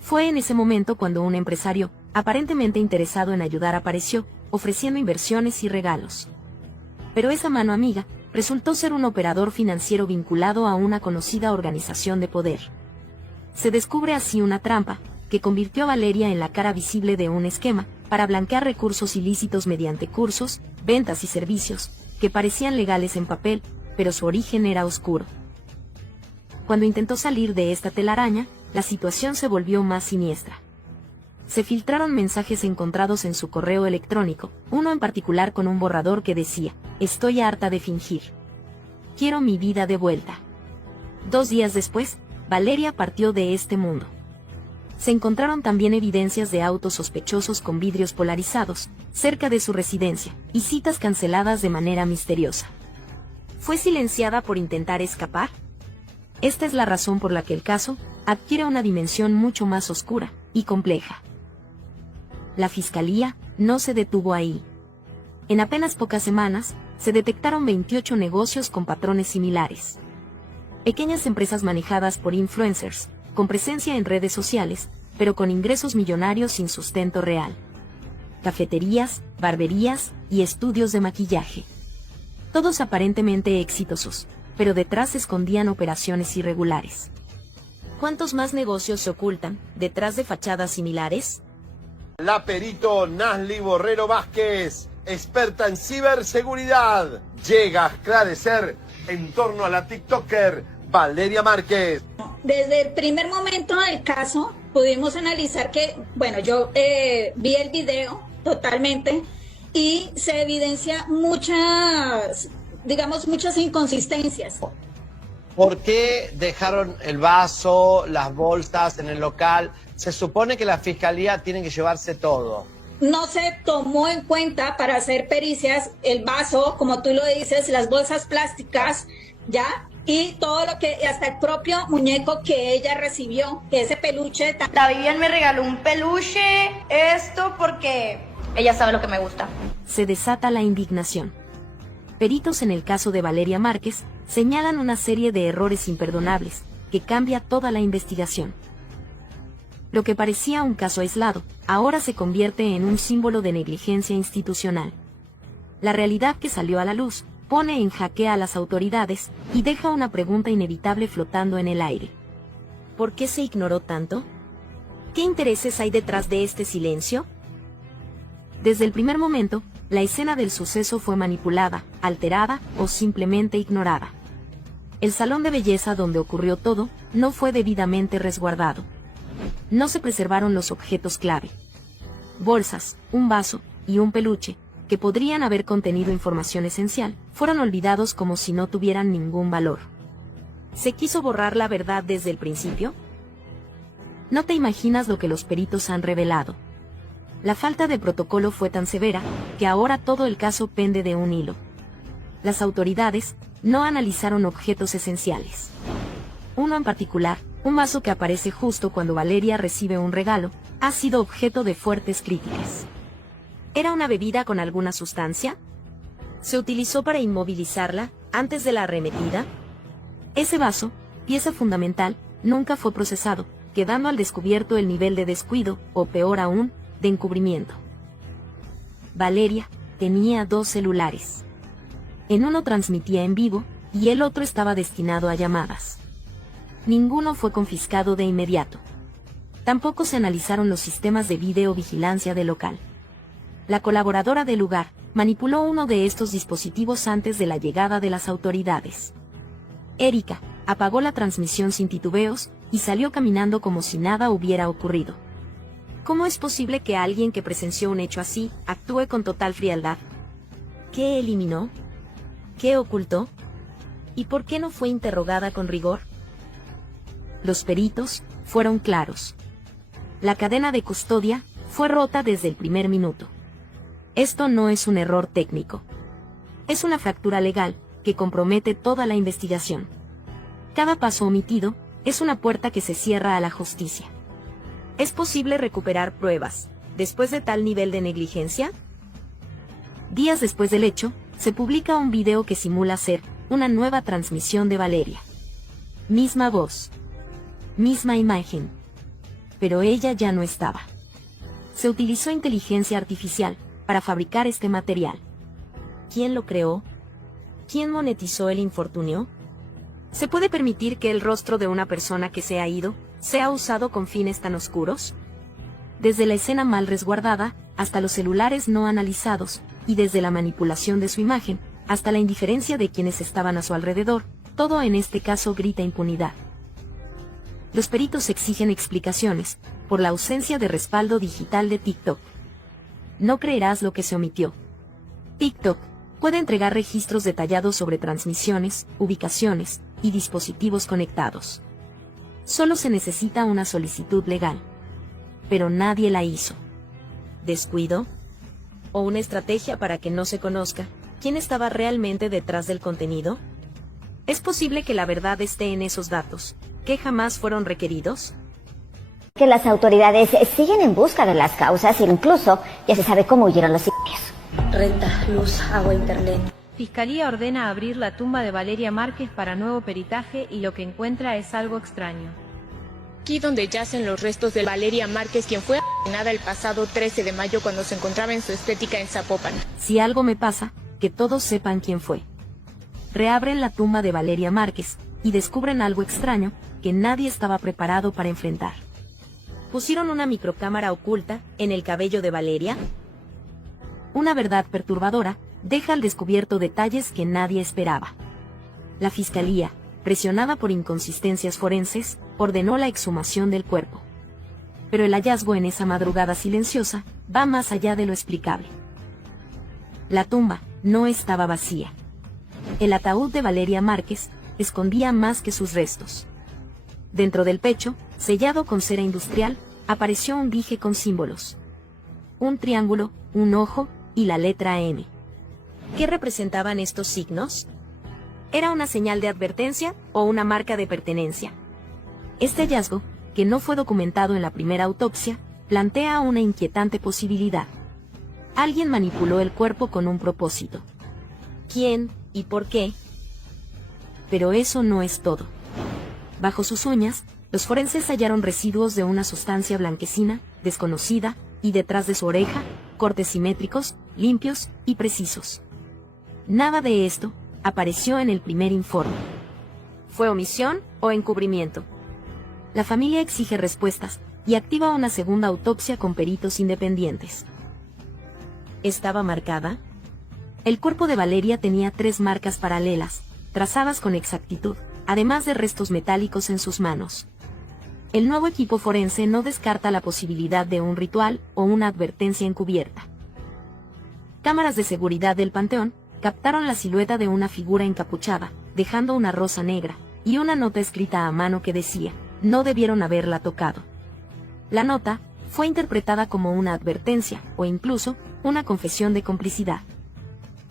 Fue en ese momento cuando un empresario, aparentemente interesado en ayudar, apareció, ofreciendo inversiones y regalos. Pero esa mano amiga resultó ser un operador financiero vinculado a una conocida organización de poder. Se descubre así una trampa que convirtió a Valeria en la cara visible de un esquema para blanquear recursos ilícitos mediante cursos, ventas y servicios que parecían legales en papel, pero su origen era oscuro. Cuando intentó salir de esta telaraña, la situación se volvió más siniestra. Se filtraron mensajes encontrados en su correo electrónico, uno en particular con un borrador que decía: "Estoy harta de fingir. Quiero mi vida de vuelta". 2 días después, Valeria partió de este mundo. Se encontraron también evidencias de autos sospechosos con vidrios polarizados, cerca de su residencia, y citas canceladas de manera misteriosa. ¿Fue silenciada por intentar escapar? Esta es la razón por la que el caso adquiere una dimensión mucho más oscura y compleja. La Fiscalía no se detuvo ahí. En apenas pocas semanas, se detectaron 28 negocios con patrones similares. Pequeñas empresas manejadas por influencers, con presencia en redes sociales, pero con ingresos millonarios sin sustento real. Cafeterías, barberías y estudios de maquillaje. Todos aparentemente exitosos, pero detrás se escondían operaciones irregulares. ¿Cuántos más negocios se ocultan detrás de fachadas similares? La perito Nasli Borrero Vázquez, experta en ciberseguridad, llega a esclarecer en torno a la TikToker Valeria Márquez. Desde el primer momento del caso pudimos analizar que, bueno, yo vi el video totalmente y se evidencia muchas inconsistencias. ¿Por qué dejaron el vaso, las bolsas en el local? Se supone que la fiscalía tiene que llevarse todo. No se tomó en cuenta para hacer pericias el vaso, como tú lo dices, las bolsas plásticas, ¿ya? Y todo lo que, hasta el propio muñeco que ella recibió, que ese peluche. La Vivian me regaló un peluche, esto porque ella sabe lo que me gusta. Se desata la indignación. Peritos en el caso de Valeria Márquez señalan una serie de errores imperdonables que cambia toda la investigación. Lo que parecía un caso aislado, ahora se convierte en un símbolo de negligencia institucional. La realidad que salió a la luz pone en jaque a las autoridades y deja una pregunta inevitable flotando en el aire. ¿Por qué se ignoró tanto? ¿Qué intereses hay detrás de este silencio? Desde el primer momento, la escena del suceso fue manipulada, alterada o simplemente ignorada. El salón de belleza donde ocurrió todo no fue debidamente resguardado. No se preservaron los objetos clave. Bolsas, un vaso y un peluche, que podrían haber contenido información esencial, fueron olvidados como si no tuvieran ningún valor. ¿Se quiso borrar la verdad desde el principio? No te imaginas lo que los peritos han revelado. La falta de protocolo fue tan severa, que ahora todo el caso pende de un hilo. Las autoridades no analizaron objetos esenciales. Uno en particular, un vaso que aparece justo cuando Valeria recibe un regalo, ha sido objeto de fuertes críticas. ¿Era una bebida con alguna sustancia? ¿Se utilizó para inmovilizarla antes de la arremetida? Ese vaso, pieza fundamental, nunca fue procesado, quedando al descubierto el nivel de descuido, o peor aún, de encubrimiento. Valeria tenía 2 celulares. En uno transmitía en vivo, y el otro estaba destinado a llamadas. Ninguno fue confiscado de inmediato. Tampoco se analizaron los sistemas de videovigilancia del local. La colaboradora del lugar manipuló uno de estos dispositivos antes de la llegada de las autoridades. Erika apagó la transmisión sin titubeos y salió caminando como si nada hubiera ocurrido. ¿Cómo es posible que alguien que presenció un hecho así actúe con total frialdad? ¿Qué eliminó? ¿Qué ocultó? ¿Y por qué no fue interrogada con rigor? Los peritos fueron claros. La cadena de custodia fue rota desde el primer minuto. Esto no es un error técnico. Es una fractura legal que compromete toda la investigación. Cada paso omitido es una puerta que se cierra a la justicia. ¿Es posible recuperar pruebas después de tal nivel de negligencia? Días después del hecho, se publica un video que simula ser una nueva transmisión de Valeria. Misma voz. Misma imagen. Pero ella ya no estaba. Se utilizó inteligencia artificial para fabricar este material. ¿Quién lo creó? ¿Quién monetizó el infortunio? ¿Se puede permitir que el rostro de una persona que se ha ido sea usado con fines tan oscuros? Desde la escena mal resguardada, hasta los celulares no analizados, y desde la manipulación de su imagen, hasta la indiferencia de quienes estaban a su alrededor, todo en este caso grita impunidad. Los peritos exigen explicaciones por la ausencia de respaldo digital de TikTok. No creerás lo que se omitió. TikTok puede entregar registros detallados sobre transmisiones, ubicaciones y dispositivos conectados. Solo se necesita una solicitud legal. Pero nadie la hizo. ¿Descuido? ¿O una estrategia para que no se conozca quién estaba realmente detrás del contenido? ¿Es posible que la verdad esté en esos datos, que jamás fueron requeridos? Que las autoridades siguen en busca de las causas e incluso ya se sabe cómo huyeron los sitios. Renta, luz, agua, internet. Fiscalía ordena abrir la tumba de Valeria Márquez para nuevo peritaje y lo que encuentra es algo extraño. Aquí donde yacen los restos de Valeria Márquez, quien fue asesinada el pasado 13 de mayo cuando se encontraba en su estética en Zapopan. Si algo me pasa, que todos sepan quién fue. Reabren la tumba de Valeria Márquez y descubren algo extraño que nadie estaba preparado para enfrentar. ¿Pusieron una microcámara oculta en el cabello de Valeria? Una verdad perturbadora deja al descubierto detalles que nadie esperaba. La fiscalía, presionada por inconsistencias forenses, ordenó la exhumación del cuerpo. Pero el hallazgo en esa madrugada silenciosa va más allá de lo explicable. La tumba no estaba vacía. El ataúd de Valeria Márquez escondía más que sus restos. Dentro del pecho, sellado con cera industrial, apareció un dije con símbolos. Un triángulo, un ojo y la letra M. ¿Qué representaban estos signos? ¿Era una señal de advertencia o una marca de pertenencia? Este hallazgo, que no fue documentado en la primera autopsia, plantea una inquietante posibilidad. Alguien manipuló el cuerpo con un propósito. ¿Quién y por qué? Pero eso no es todo. Bajo sus uñas, los forenses hallaron residuos de una sustancia blanquecina, desconocida, y detrás de su oreja, cortes simétricos, limpios y precisos. Nada de esto apareció en el primer informe. ¿Fue omisión o encubrimiento? La familia exige respuestas y activa una segunda autopsia con peritos independientes. ¿Estaba marcada? El cuerpo de Valeria tenía 3 marcas paralelas, trazadas con exactitud, además de restos metálicos en sus manos. El nuevo equipo forense no descarta la posibilidad de un ritual o una advertencia encubierta. Cámaras de seguridad del panteón captaron la silueta de una figura encapuchada, dejando una rosa negra, y una nota escrita a mano que decía, no debieron haberla tocado. La nota fue interpretada como una advertencia, o incluso, una confesión de complicidad.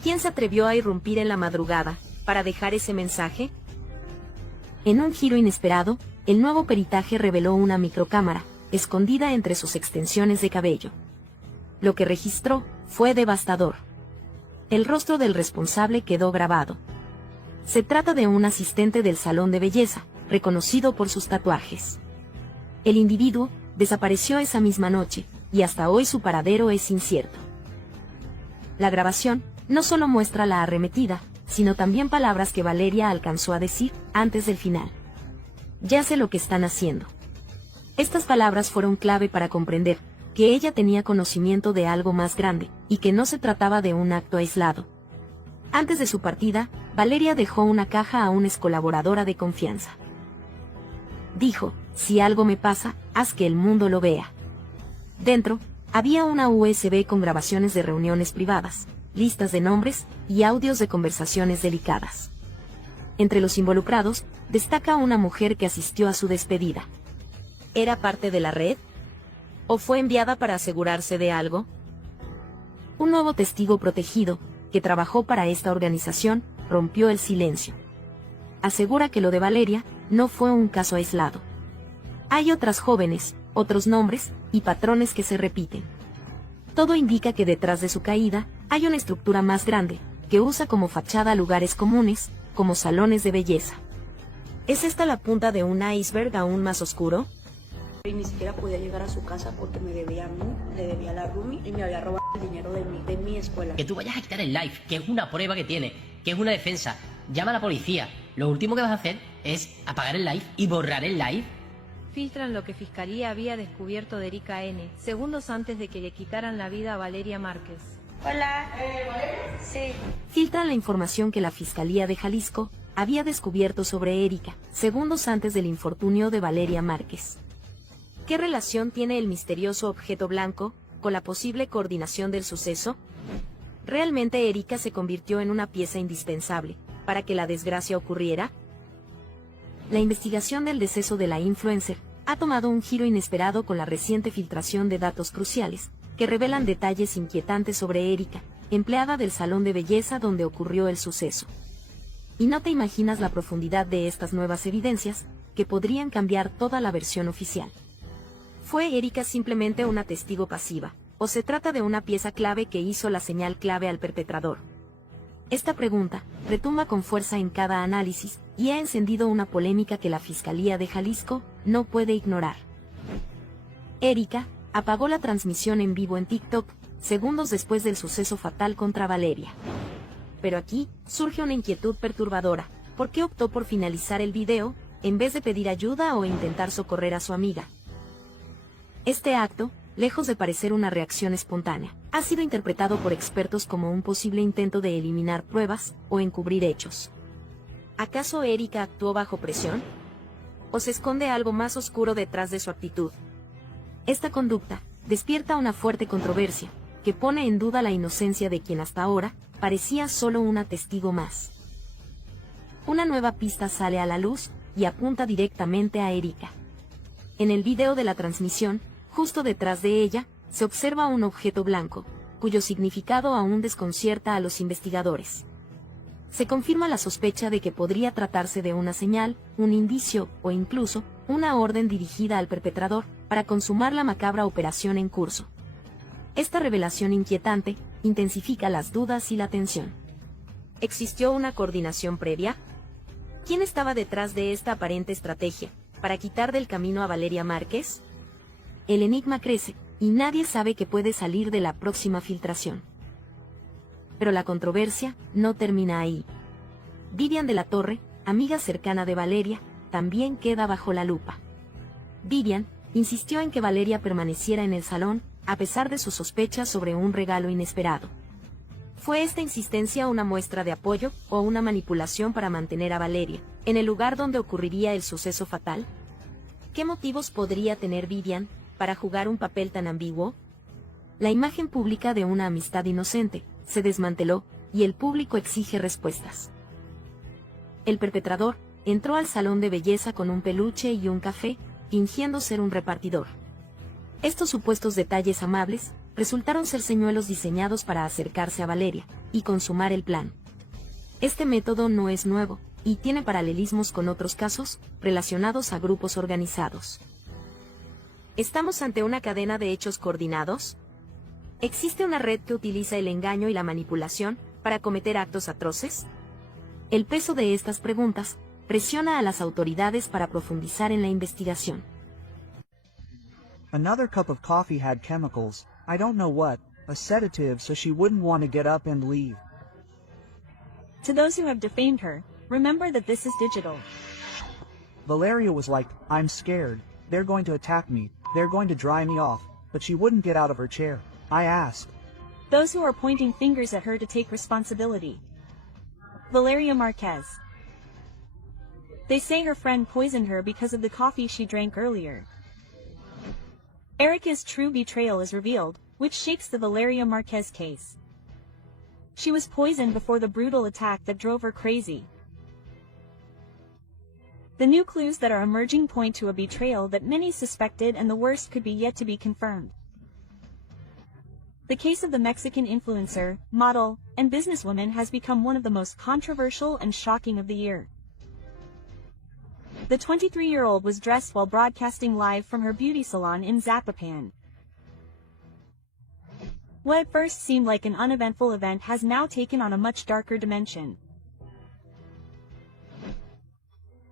¿Quién se atrevió a irrumpir en la madrugada, para dejar ese mensaje? En un giro inesperado, el nuevo peritaje reveló una microcámara, escondida entre sus extensiones de cabello. Lo que registró fue devastador. El rostro del responsable quedó grabado. Se trata de un asistente del salón de belleza, reconocido por sus tatuajes. El individuo desapareció esa misma noche, y hasta hoy su paradero es incierto. La grabación no solo muestra la arremetida, sino también palabras que Valeria alcanzó a decir antes del final. Ya sé lo que están haciendo. Estas palabras fueron clave para comprender que ella tenía conocimiento de algo más grande, y que no se trataba de un acto aislado. Antes de su partida, Valeria dejó una caja a una excolaboradora de confianza. Dijo, si algo me pasa, haz que el mundo lo vea. Dentro, había una USB con grabaciones de reuniones privadas, listas de nombres y audios de conversaciones delicadas. Entre los involucrados, destaca una mujer que asistió a su despedida. ¿Era parte de la red? ¿O fue enviada para asegurarse de algo? Un nuevo testigo protegido, que trabajó para esta organización, rompió el silencio. Asegura que lo de Valeria no fue un caso aislado. Hay otras jóvenes, otros nombres y patrones que se repiten. Todo indica que detrás de su caída hay una estructura más grande, que usa como fachada lugares comunes, como salones de belleza. ¿Es esta la punta de un iceberg aún más oscuro? Y ni siquiera podía llegar a su casa porque me debía a mí, le debía a la roomie y me había robado el dinero de mi escuela. Que tú vayas a quitar el live, que es una prueba que tiene, que es una defensa. Llama a la policía. Lo último que vas a hacer es apagar el live y borrar el live. Filtran lo que Fiscalía había descubierto de Erika N, segundos antes de que le quitaran la vida a Valeria Márquez. Hola. ¿Valeria? Sí. Filtran la información que la Fiscalía de Jalisco había descubierto sobre Erika, segundos antes del infortunio de Valeria Márquez. ¿Qué relación tiene el misterioso objeto blanco con la posible coordinación del suceso? ¿Realmente Erika se convirtió en una pieza indispensable para que la desgracia ocurriera? La investigación del deceso de la influencer ha tomado un giro inesperado con la reciente filtración de datos cruciales, que revelan detalles inquietantes sobre Erika, empleada del salón de belleza donde ocurrió el suceso. Y no te imaginas la profundidad de estas nuevas evidencias, que podrían cambiar toda la versión oficial. ¿Fue Erika simplemente una testigo pasiva, o se trata de una pieza clave que hizo la señal clave al perpetrador? Esta pregunta retumba con fuerza en cada análisis y ha encendido una polémica que la Fiscalía de Jalisco no puede ignorar. Erika apagó la transmisión en vivo en TikTok segundos después del suceso fatal contra Valeria. Pero aquí surge una inquietud perturbadora. ¿Por qué optó por finalizar el video en vez de pedir ayuda o intentar socorrer a su amiga? Este acto, lejos de parecer una reacción espontánea, ha sido interpretado por expertos como un posible intento de eliminar pruebas o encubrir hechos. ¿Acaso Erika actuó bajo presión? ¿O se esconde algo más oscuro detrás de su actitud? Esta conducta despierta una fuerte controversia, que pone en duda la inocencia de quien hasta ahora parecía solo una testigo más. Una nueva pista sale a la luz y apunta directamente a Erika. En el video de la transmisión, justo detrás de ella, se observa un objeto blanco, cuyo significado aún desconcierta a los investigadores. Se confirma la sospecha de que podría tratarse de una señal, un indicio o incluso una orden dirigida al perpetrador para consumar la macabra operación en curso. Esta revelación inquietante intensifica las dudas y la tensión. ¿Existió una coordinación previa? ¿Quién estaba detrás de esta aparente estrategia para quitar del camino a Valeria Márquez? El enigma crece, y nadie sabe qué puede salir de la próxima filtración. Pero la controversia no termina ahí. Vivian de la Torre, amiga cercana de Valeria, también queda bajo la lupa. Vivian insistió en que Valeria permaneciera en el salón, a pesar de sus sospechas sobre un regalo inesperado. ¿Fue esta insistencia una muestra de apoyo o una manipulación para mantener a Valeria en el lugar donde ocurriría el suceso fatal? ¿Qué motivos podría tener Vivian para jugar un papel tan ambiguo? La imagen pública de una amistad inocente se desmanteló y el público exige respuestas. El perpetrador entró al salón de belleza con un peluche y un café, fingiendo ser un repartidor. Estos supuestos detalles amables resultaron ser señuelos diseñados para acercarse a Valeria y consumar el plan. Este método no es nuevo y tiene paralelismos con otros casos relacionados a grupos organizados. ¿Estamos ante una cadena de hechos coordinados? ¿Existe una red que utiliza el engaño y la manipulación para cometer actos atroces? El peso de estas preguntas presiona a las autoridades para profundizar en la investigación. Another cup of coffee had chemicals, I don't know what, a sedative so she wouldn't want to get up and leave. To those who have defamed her, remember that this is digital. Valeria was like, I'm scared, they're going to attack me, they're going to dry me off, but she wouldn't get out of her chair. I asked. Those who are pointing fingers at her to take responsibility. Valeria Marquez. They say her friend poisoned her because of the coffee she drank earlier. Erika's true betrayal is revealed, which shakes the Valeria Marquez case. She was poisoned before the brutal attack that drove her crazy. The new clues that are emerging point to a betrayal that many suspected, and the worst could be yet to be confirmed. The case of the Mexican influencer, model, and businesswoman has become one of the most controversial and shocking of the year. The 23-year-old was dressed while broadcasting live from her beauty salon in Zapopan. What at first seemed like an uneventful event has now taken on a much darker dimension.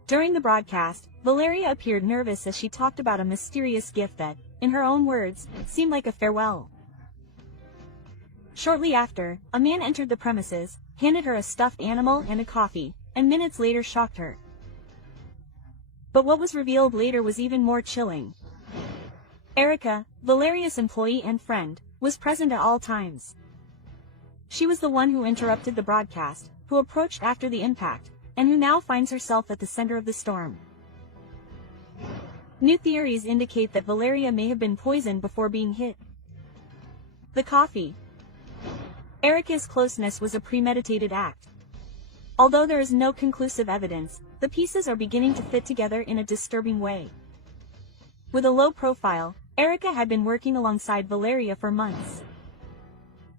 During the broadcast, Valeria appeared nervous as she talked about a mysterious gift that, in her own words, seemed like a farewell. Shortly after, a man entered the premises, handed her a stuffed animal and a coffee, and minutes later shocked her. But what was revealed later was even more chilling. Erika, Valeria's employee and friend, was present at all times. She was the one who interrupted the broadcast, who approached after the impact, and who now finds herself at the center of the storm. New theories indicate that Valeria may have been poisoned before being hit. The coffee. Erika's closeness was a premeditated act. Although there is no conclusive evidence, the pieces are beginning to fit together in a disturbing way. With a low profile, Erika had been working alongside Valeria for months.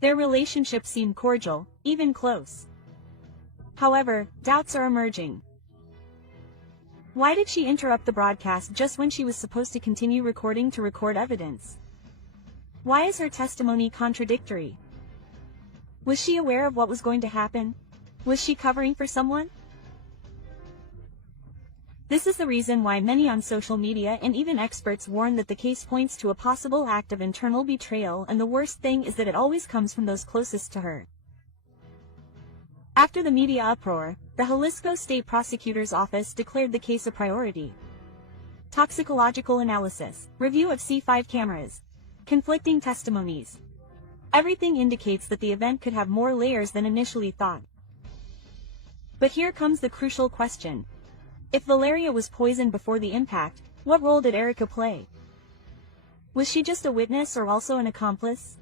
Their relationship seemed cordial, even close. However, doubts are emerging. Why did she interrupt the broadcast just when she was supposed to continue recording to record evidence? Why is her testimony contradictory? Was she aware of what was going to happen? Was she covering for someone? This is the reason why many on social media and even experts warn that the case points to a possible act of internal betrayal, and the worst thing is that it always comes from those closest to her. After the media uproar, the Jalisco State Prosecutor's Office declared the case a priority. Toxicological analysis, review of C5 cameras, conflicting testimonies. Everything indicates that the event could have more layers than initially thought. But here comes the crucial question. If Valeria was poisoned before the impact, what role did Erika play? Was she just a witness or also an accomplice?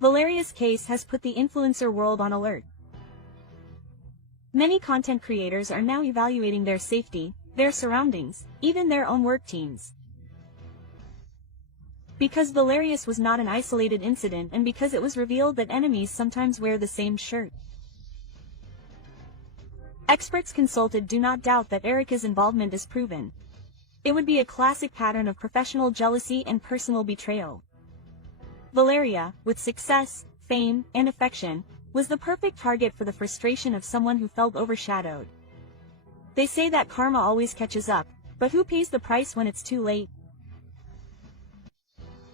Valeria's case has put the influencer world on alert. Many content creators are now evaluating their safety, their surroundings, even their own work teams. Because Valeria's was not an isolated incident, and because it was revealed that enemies sometimes wear the same shirt. Experts consulted do not doubt that Erika's involvement is proven. It would be a classic pattern of professional jealousy and personal betrayal. Valeria, with success, fame, and affection, was the perfect target for the frustration of someone who felt overshadowed. They say that karma always catches up, but who pays the price when it's too late?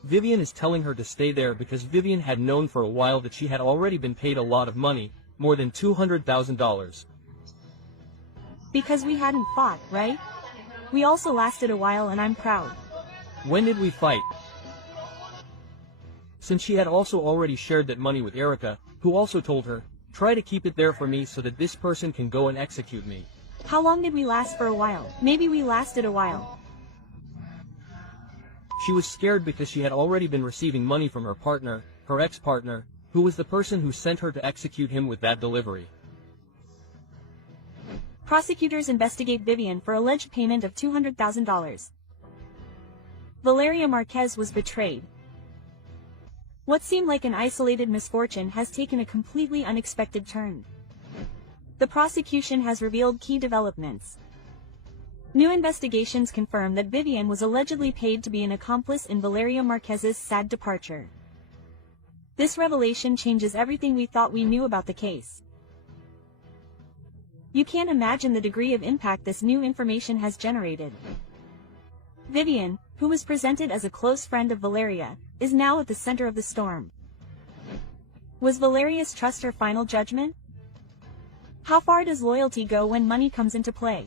Vivian is telling her to stay there because Vivian had known for a while that she had already been paid a lot of money, more than $200,000. Because we hadn't fought, right? We also lasted a while, and I'm proud. When did we fight? Since she had also already shared that money with Erika, who also told her, try to keep it there for me so that this person can go and execute me. How long did we last for a while? Maybe we lasted a while. She was scared because she had already been receiving money from her partner, her ex-partner, who was the person who sent her to execute him with that delivery. Prosecutors investigate Vivian for alleged payment of $200,000. Valeria Marquez was betrayed. What seemed like an isolated misfortune has taken a completely unexpected turn. The prosecution has revealed key developments. New investigations confirm that Vivian was allegedly paid to be an accomplice in Valeria Marquez's sad departure. This revelation changes everything we thought we knew about the case. You can't imagine the degree of impact this new information has generated. Vivian, who was presented as a close friend of Valeria, is now at the center of the storm. Was Valeria's trust her final judgment? How far does loyalty go when money comes into play?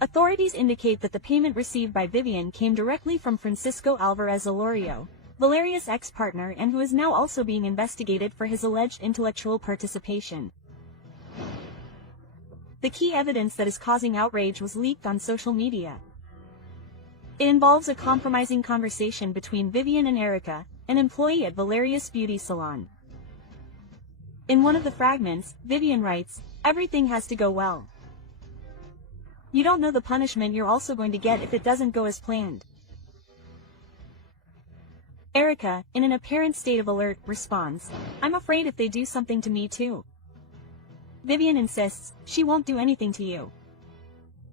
Authorities indicate that the payment received by Vivian came directly from Francisco Alvarez Olorio, Valeria's ex-partner, and who is now also being investigated for his alleged intellectual participation. The key evidence that is causing outrage was leaked on social media. It involves a compromising conversation between Vivian and Erika, an employee at Valeria's beauty salon. In one of the fragments, Vivian writes, "Everything has to go well. You don't know the punishment you're also going to get if it doesn't go as planned." Erika, in an apparent state of alert, responds, "I'm afraid if they do something to me too." Vivian insists, "She won't do anything to you.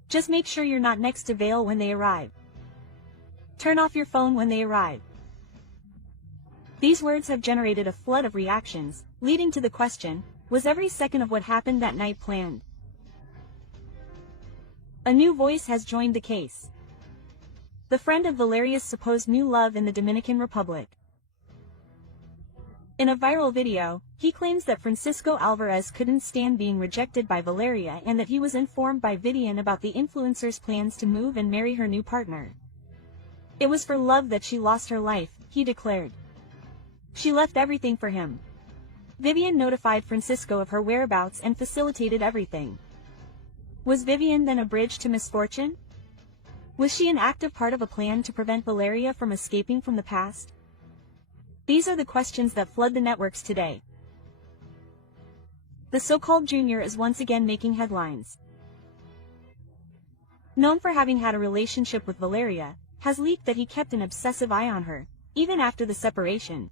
Just make sure you're not next to Vale when they arrive. Turn off your phone when they arrive." These words have generated a flood of reactions, leading to the question, was every second of what happened that night planned? A new voice has joined the case. The friend of Valeria's supposed new love in the Dominican Republic. In a viral video, he claims that Francisco Alvarez couldn't stand being rejected by Valeria and that he was informed by Vivian about the influencer's plans to move and marry her new partner. It was for love that she lost her life, he declared. She left everything for him. Vivian notified Francisco of her whereabouts and facilitated everything. Was Vivian then a bridge to misfortune? Was she an active part of a plan to prevent Valeria from escaping from the past? These are the questions that flood the networks today. The so-called Junior is once again making headlines. Known for having had a relationship with Valeria, has leaked that he kept an obsessive eye on her, even after the separation.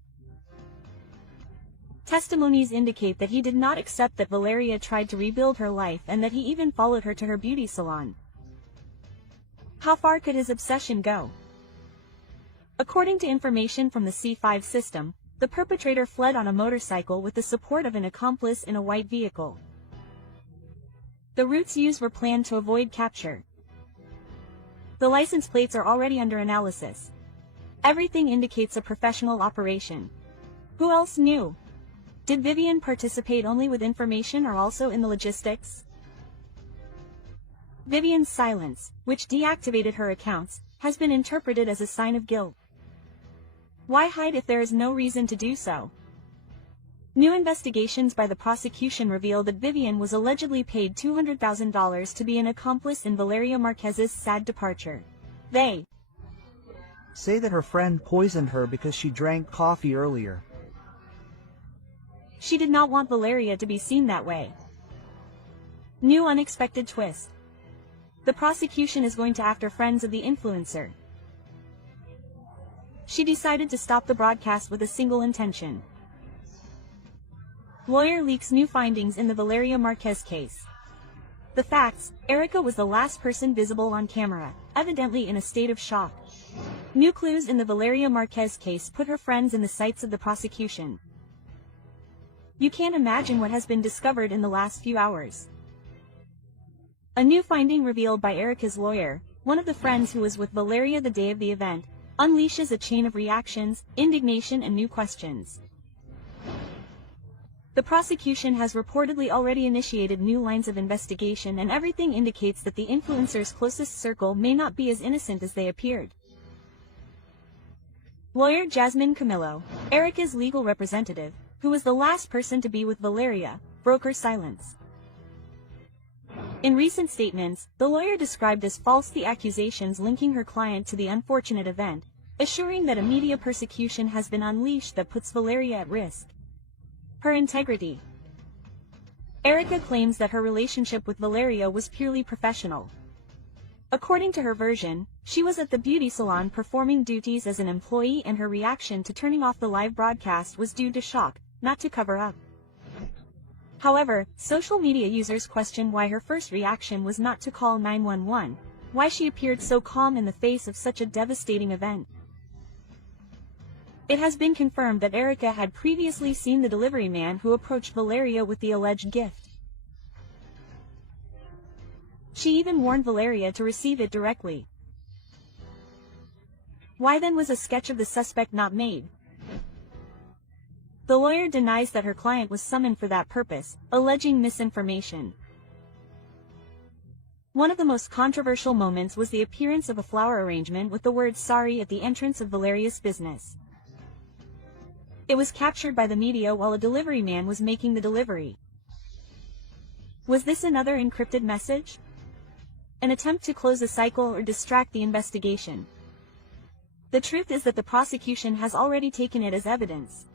Testimonies indicate that he did not accept that Valeria tried to rebuild her life and that he even followed her to her beauty salon. How far could his obsession go? According to information from the C5 system, the perpetrator fled on a motorcycle with the support of an accomplice in a white vehicle. The routes used were planned to avoid capture. The license plates are already under analysis. Everything indicates a professional operation. Who else knew? Did Vivian participate only with information or also in the logistics? Vivian's silence, which deactivated her accounts, has been interpreted as a sign of guilt. Why hide if there is no reason to do so? New investigations by the prosecution reveal that Vivian was allegedly paid $200,000 to be an accomplice in Valeria Marquez's sad departure. They say that her friend poisoned her because she drank coffee earlier. She did not want Valeria to be seen that way. New unexpected twist. The prosecution is going to after friends of the influencer. She decided to stop the broadcast with a single intention. Lawyer leaks new findings in the Valeria Marquez case. The facts: Erika was the last person visible on camera, evidently in a state of shock. New clues in the Valeria Marquez case put her friends in the sights of the prosecution. You can't imagine what has been discovered in the last few hours. A new finding revealed by Erika's lawyer, one of the friends who was with Valeria the day of the event, unleashes a chain of reactions, indignation and new questions. The prosecution has reportedly already initiated new lines of investigation, and everything indicates that the influencer's closest circle may not be as innocent as they appeared. Lawyer Jasmine Camillo, Erika's legal representative, who was the last person to be with Valeria, broke her silence. In recent statements, the lawyer described as false the accusations linking her client to the unfortunate event, assuring that a media persecution has been unleashed that puts Valeria at risk. Her integrity. Erika claims that her relationship with Valeria was purely professional. According to her version, she was at the beauty salon performing duties as an employee, and her reaction to turning off the live broadcast was due to shock, not to cover up. However, social media users question why her first reaction was not to call 911, why she appeared so calm in the face of such a devastating event. It has been confirmed that Erika had previously seen the delivery man who approached Valeria with the alleged gift. She even warned Valeria to receive it directly. Why then was a sketch of the suspect not made? The lawyer denies that her client was summoned for that purpose, alleging misinformation. One of the most controversial moments was the appearance of a flower arrangement with the word "sorry" at the entrance of Valeria's business. It was captured by the media while a delivery man was making the delivery. Was this another encrypted message? An attempt to close the cycle or distract the investigation? The truth is that the prosecution has already taken it as evidence.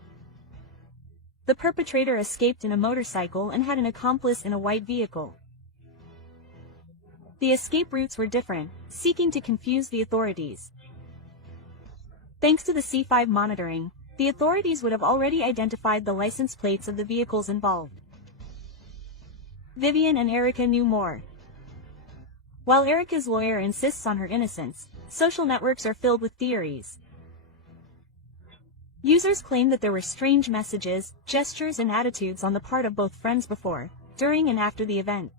The perpetrator escaped in a motorcycle and had an accomplice in a white vehicle. The escape routes were different, seeking to confuse the authorities. Thanks to the C5 monitoring, the authorities would have already identified the license plates of the vehicles involved. Vivian and Erika knew more. While Erika's lawyer insists on her innocence, social networks are filled with theories. Users claim that there were strange messages, gestures and attitudes on the part of both friends before, during and after the event.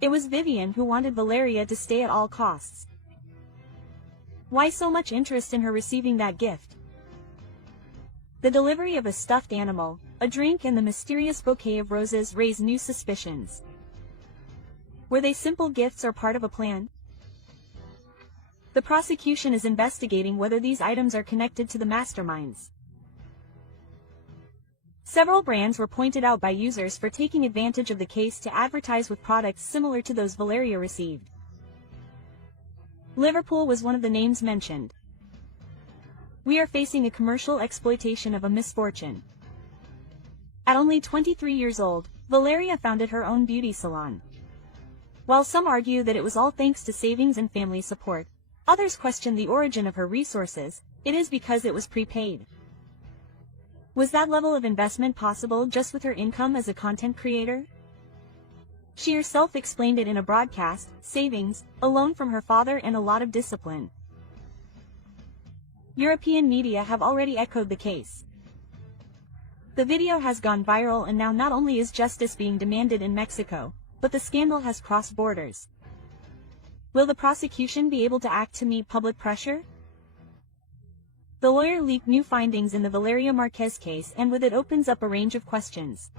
It was Vivian who wanted Valeria to stay at all costs. Why so much interest in her receiving that gift? The delivery of a stuffed animal, a drink and the mysterious bouquet of roses raise new suspicions. Were they simple gifts or part of a plan? The prosecution is investigating whether these items are connected to the masterminds. Several brands were pointed out by users for taking advantage of the case to advertise with products similar to those Valeria received. Liverpool was one of the names mentioned. We are facing a commercial exploitation of a misfortune. At only 23 years old, Valeria founded her own beauty salon. While some argue that it was all thanks to savings and family support, others question the origin of her resources. It is because it was prepaid. Was that level of investment possible just with her income as a content creator? She herself explained it in a broadcast: savings, a loan from her father and a lot of discipline. European media have already echoed the case. The video has gone viral, and now not only is justice being demanded in Mexico, but the scandal has crossed borders. Will the prosecution be able to act to meet public pressure? The lawyer leaked new findings in the Valeria Marquez case, and with it opens up a range of questions.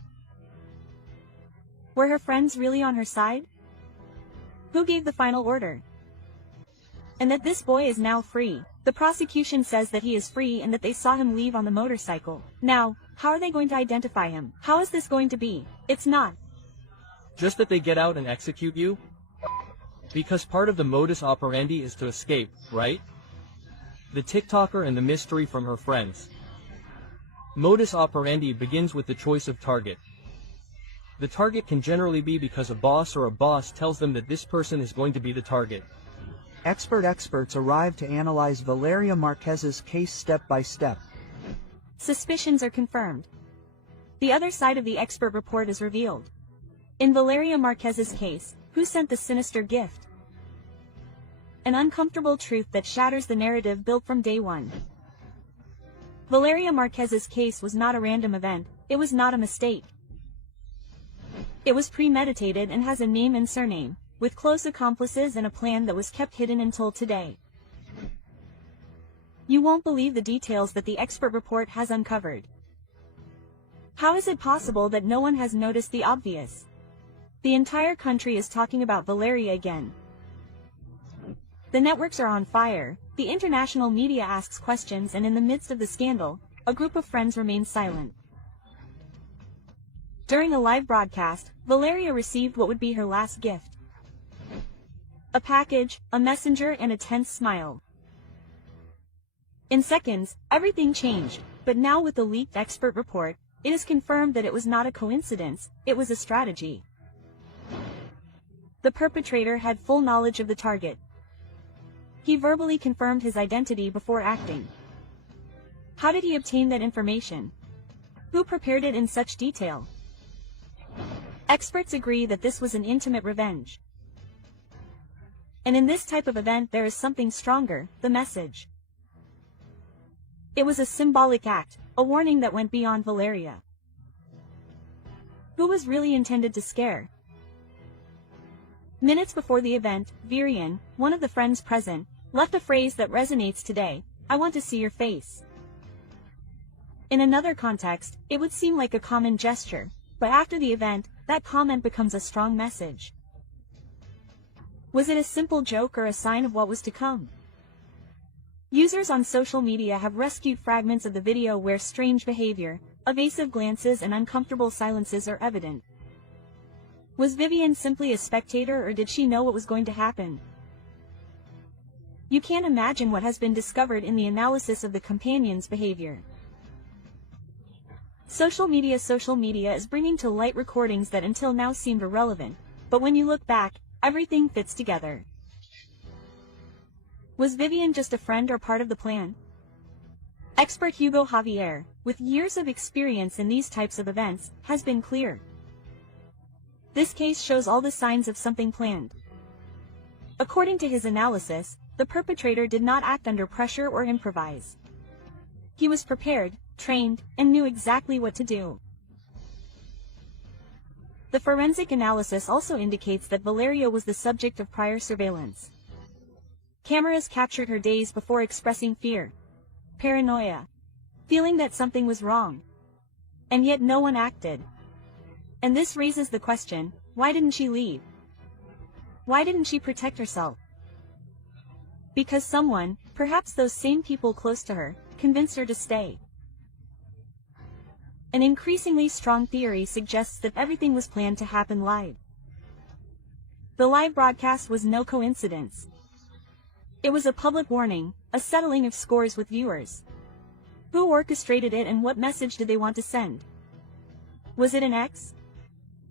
Were her friends really on her side? Who gave the final order? And that this boy is now free. The prosecution says that he is free and that they saw him leave on the motorcycle. Now, how are they going to identify him? How is this going to be? It's not just that they get out and execute you? Because part of the modus operandi is to escape, right? The TikToker and the mystery from her friends. Modus operandi begins with the choice of target. The target can generally be because a boss or a boss tells them that this person is going to be the target. Experts arrive to analyze Valeria Marquez's case step by step. Suspicions are confirmed. The other side of the expert report is revealed. In Valeria Marquez's case, who sent the sinister gift? An uncomfortable truth that shatters the narrative built from day one. Valeria Marquez's case was not a random event, it was not a mistake. It was premeditated and has a name and surname, with close accomplices and a plan that was kept hidden until today. You won't believe the details that the expert report has uncovered. How is it possible that no one has noticed the obvious? The entire country is talking about Valeria again. The networks are on fire, the international media asks questions, and in the midst of the scandal, a group of friends remains silent. During a live broadcast, Valeria received what would be her last gift. A package, a messenger, and a tense smile. In seconds, everything changed, but now with the leaked expert report, it is confirmed that it was not a coincidence, it was a strategy. The perpetrator had full knowledge of the target. He verbally confirmed his identity before acting. How did he obtain that information? Who prepared it in such detail? Experts agree that this was an intimate revenge. And in this type of event there is something stronger, the message. It was a symbolic act, a warning that went beyond Valeria. Who was really intended to scare? Minutes before the event, Vivian, one of the friends present, left a phrase that resonates today: "I want to see your face." In another context, it would seem like a common gesture, but after the event, that comment becomes a strong message. Was it a simple joke or a sign of what was to come? Users on social media have rescued fragments of the video where strange behavior, evasive glances, and uncomfortable silences are evident. Was Vivian simply a spectator, or did she know what was going to happen? You can't imagine what has been discovered in the analysis of the companion's behavior. Social media is bringing to light recordings that until now seemed irrelevant, but when you look back, everything fits together. Was Vivian just a friend or part of the plan? Expert Hugo Javier, with years of experience in these types of events, has been clear. This case shows all the signs of something planned. According to his analysis, the perpetrator did not act under pressure or improvise. He was prepared, trained, and knew exactly what to do. The forensic analysis also indicates that Valeria was the subject of prior surveillance. Cameras captured her days before expressing fear, paranoia, feeling that something was wrong. And yet no one acted. And this raises the question, why didn't she leave? Why didn't she protect herself? Because someone, perhaps those same people close to her, convinced her to stay. An increasingly strong theory suggests that everything was planned to happen live. The live broadcast was no coincidence. It was a public warning, a settling of scores with viewers. Who orchestrated it, and what message did they want to send? Was it an ex?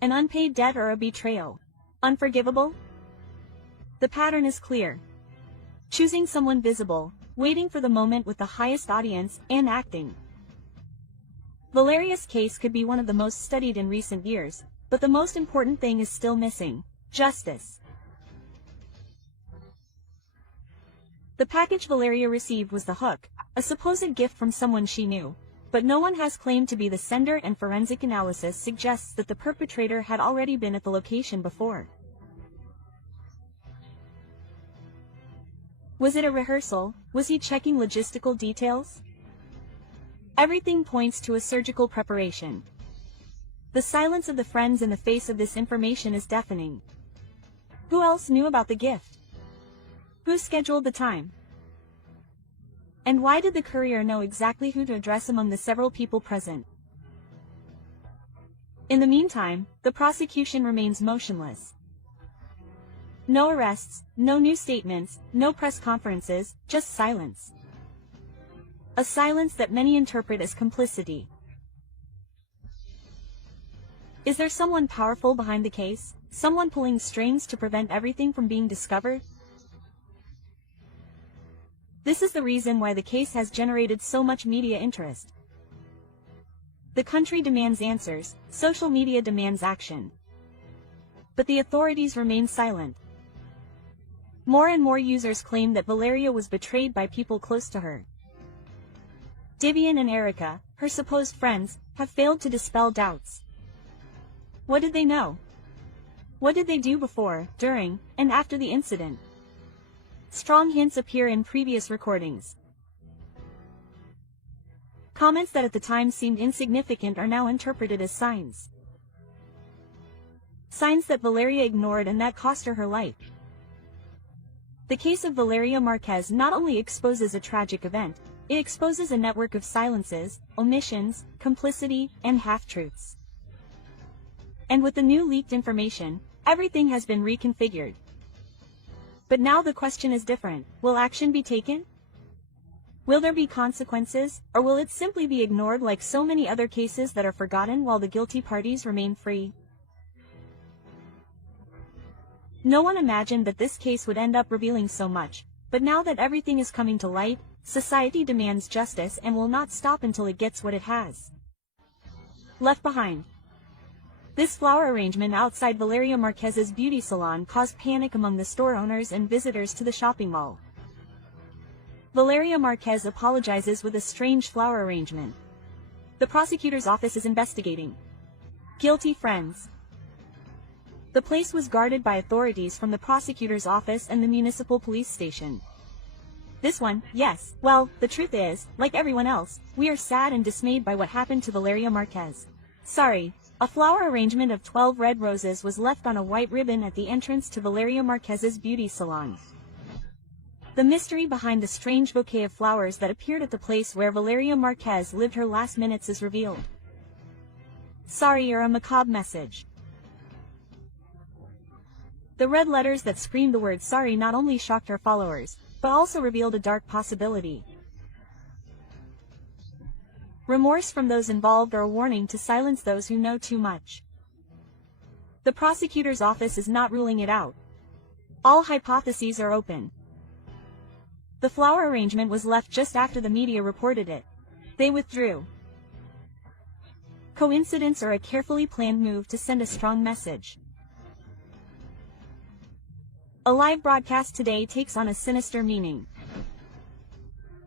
An unpaid debt, or a betrayal? Unforgivable? The pattern is clear. Choosing someone visible, waiting for the moment with the highest audience, and acting. Valeria's case could be one of the most studied in recent years, but the most important thing is still missing: justice. The package Valeria received was the hook, a supposed gift from someone she knew, but no one has claimed to be the sender, and forensic analysis suggests that the perpetrator had already been at the location before. Was it a rehearsal? Was he checking logistical details? Everything points to a surgical preparation. The silence of the friends in the face of this information is deafening. Who else knew about the gift? Who scheduled the time? And why did the courier know exactly who to address among the several people present? In the meantime, the prosecution remains motionless. No arrests, no new statements, no press conferences, just silence. A silence that many interpret as complicity. Is there someone powerful behind the case? Someone pulling strings to prevent everything from being discovered? This is the reason why the case has generated so much media interest. The country demands answers, social media demands action. But the authorities remain silent. More and more users claim that Valeria was betrayed by people close to her. Vivian and Erika, her supposed friends, have failed to dispel doubts. What did they know? What did they do before, during, and after the incident? Strong hints appear in previous recordings. Comments that at the time seemed insignificant are now interpreted as signs. Signs that Valeria ignored and that cost her her life. The case of Valeria Marquez not only exposes a tragic event, it exposes a network of silences, omissions, complicity, and half-truths. And with the new leaked information, everything has been reconfigured. But now the question is different. Will action be taken? Will there be consequences, or will it simply be ignored like so many other cases that are forgotten while the guilty parties remain free? No one imagined that this case would end up revealing so much, but now that everything is coming to light, society demands justice and will not stop until it gets what it has. Left behind. This flower arrangement outside Valeria Marquez's beauty salon caused panic among the store owners and visitors to the shopping mall. Valeria Marquez apologizes with a strange flower arrangement. The prosecutor's office is investigating. Guilty friends. The place was guarded by authorities from the prosecutor's office and the municipal police station. This one, yes, well, the truth is, like everyone else, we are sad and dismayed by what happened to Valeria Marquez. Sorry. A flower arrangement of 12 red roses was left on a white ribbon at the entrance to Valeria Marquez's beauty salon. The mystery behind the strange bouquet of flowers that appeared at the place where Valeria Marquez lived her last minutes is revealed. Sorry, or a macabre message. The red letters that screamed the word sorry not only shocked her followers, but also revealed a dark possibility. Remorse from those involved or a warning to silence those who know too much. The prosecutor's office is not ruling it out. All hypotheses are open. The flower arrangement was left just after the media reported it. They withdrew. Coincidence or a carefully planned move to send a strong message? A live broadcast today takes on a sinister meaning.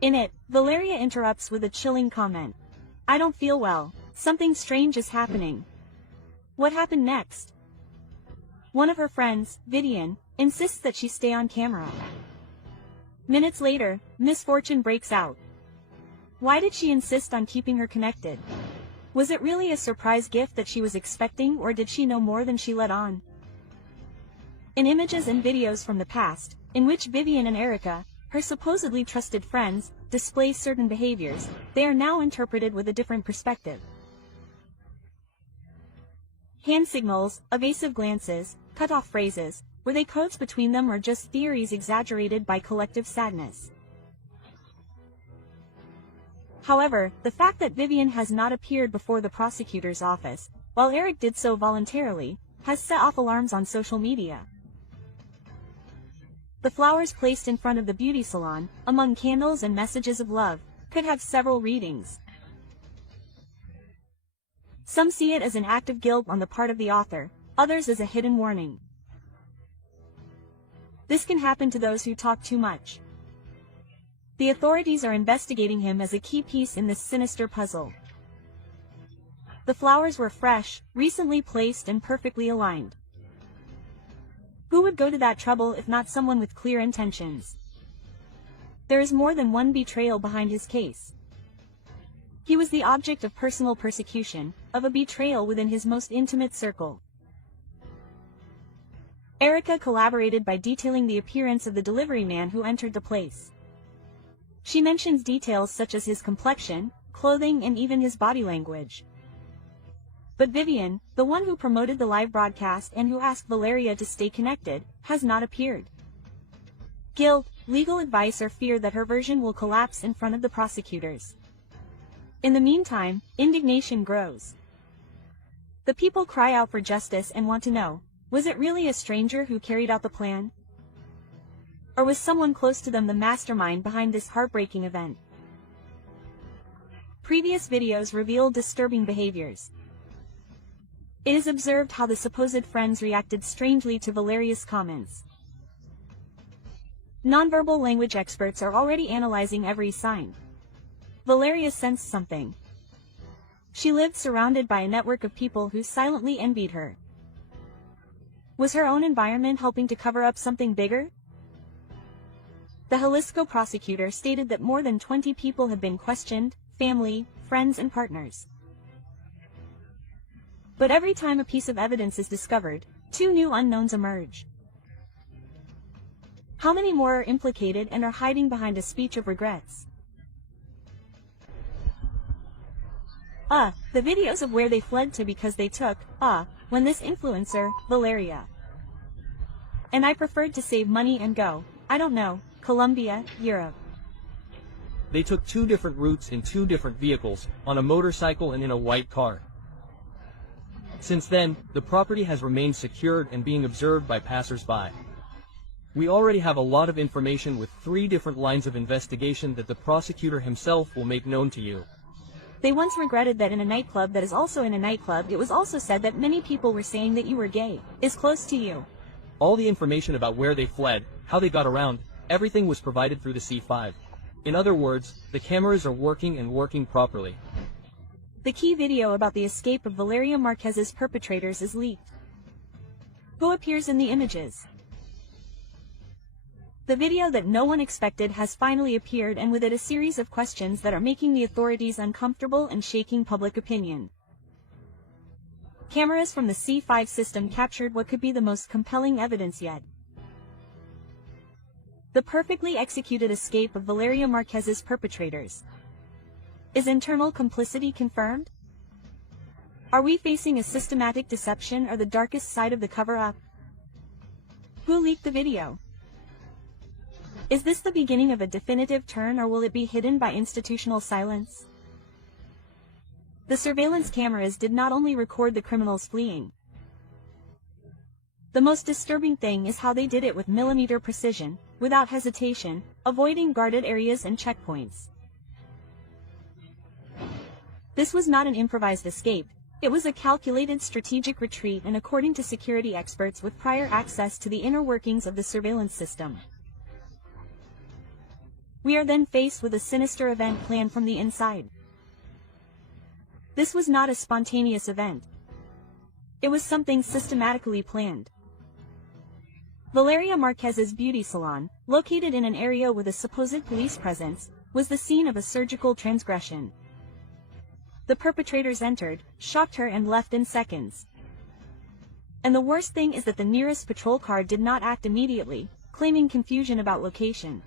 In it, Valeria interrupts with a chilling comment. I don't feel well. Something strange is happening. What happened next? One of her friends, Vivian, insists that she stay on camera. Minutes later, misfortune breaks out. Why did she insist on keeping her connected? Was it really a surprise gift that she was expecting, or did she know more than she let on? In images and videos from the past, in which Vivian and Erika, her supposedly trusted friends, display certain behaviors, they are now interpreted with a different perspective. Hand signals, evasive glances, cut-off phrases, were they codes between them or just theories exaggerated by collective sadness? However, the fact that Vivian has not appeared before the prosecutor's office, while Eric did so voluntarily, has set off alarms on social media. The flowers placed in front of the beauty salon, among candles and messages of love, could have several readings. Some see it as an act of guilt on the part of the author, others as a hidden warning. This can happen to those who talk too much. The authorities are investigating him as a key piece in this sinister puzzle. The flowers were fresh, recently placed and perfectly aligned. Who would go to that trouble if not someone with clear intentions? There is more than one betrayal behind his case. He was the object of personal persecution, of a betrayal within his most intimate circle. Erika collaborated by detailing the appearance of the delivery man who entered the place. She mentions details such as his complexion, clothing and even his body language. But Vivian, the one who promoted the live broadcast and who asked Valeria to stay connected, has not appeared. Guilt, legal advice or fear that her version will collapse in front of the prosecutors. In the meantime, indignation grows. The people cry out for justice and want to know, was it really a stranger who carried out the plan? Or was someone close to them the mastermind behind this heartbreaking event? Previous videos revealed disturbing behaviors. It is observed how the supposed friends reacted strangely to Valeria's comments. Nonverbal language experts are already analyzing every sign. Valeria sensed something. She lived surrounded by a network of people who silently envied her. Was her own environment helping to cover up something bigger? The Jalisco prosecutor stated that more than 20 people have been questioned, family, friends and partners. But every time a piece of evidence is discovered, two new unknowns emerge. How many more are implicated and are hiding behind a speech of regrets? The videos of where they fled to because they took, when this influencer, Valeria. And I preferred to save money and go, I don't know, Colombia, Europe. They took 2 different routes in 2 different vehicles, on a motorcycle and in a white car. Since then, the property has remained secured and being observed by passers-by. We already have a lot of information with 3 different lines of investigation that the prosecutor himself will make known to you. They once regretted that in a nightclub that is also in a nightclub it was also said that many people were saying that you were gay, is close to you. All the information about where they fled, how they got around, everything was provided through the C5. In other words, the cameras are working and working properly. The key video about the escape of Valeria Marquez's perpetrators is leaked. Who appears in the images? The video that no one expected has finally appeared, and with it a series of questions that are making the authorities uncomfortable and shaking public opinion. Cameras from the C5 system captured what could be the most compelling evidence yet. The perfectly executed escape of Valeria Marquez's perpetrators. Is internal complicity confirmed? Are we facing a systematic deception or the darkest side of the cover-up? Who leaked the video? Is this the beginning of a definitive turn, or will it be hidden by institutional silence? The surveillance cameras did not only record the criminals fleeing. The most disturbing thing is how they did it with millimeter precision, without hesitation, avoiding guarded areas and checkpoints. This was not an improvised escape, it was a calculated strategic retreat, and according to security experts with prior access to the inner workings of the surveillance system. We are then faced with a sinister event planned from the inside. This was not a spontaneous event. It was something systematically planned. Valeria Marquez's beauty salon, located in an area with a supposed police presence, was the scene of a surgical transgression. The perpetrators entered, shocked her and left in seconds. And the worst thing is that the nearest patrol car did not act immediately, claiming confusion about location.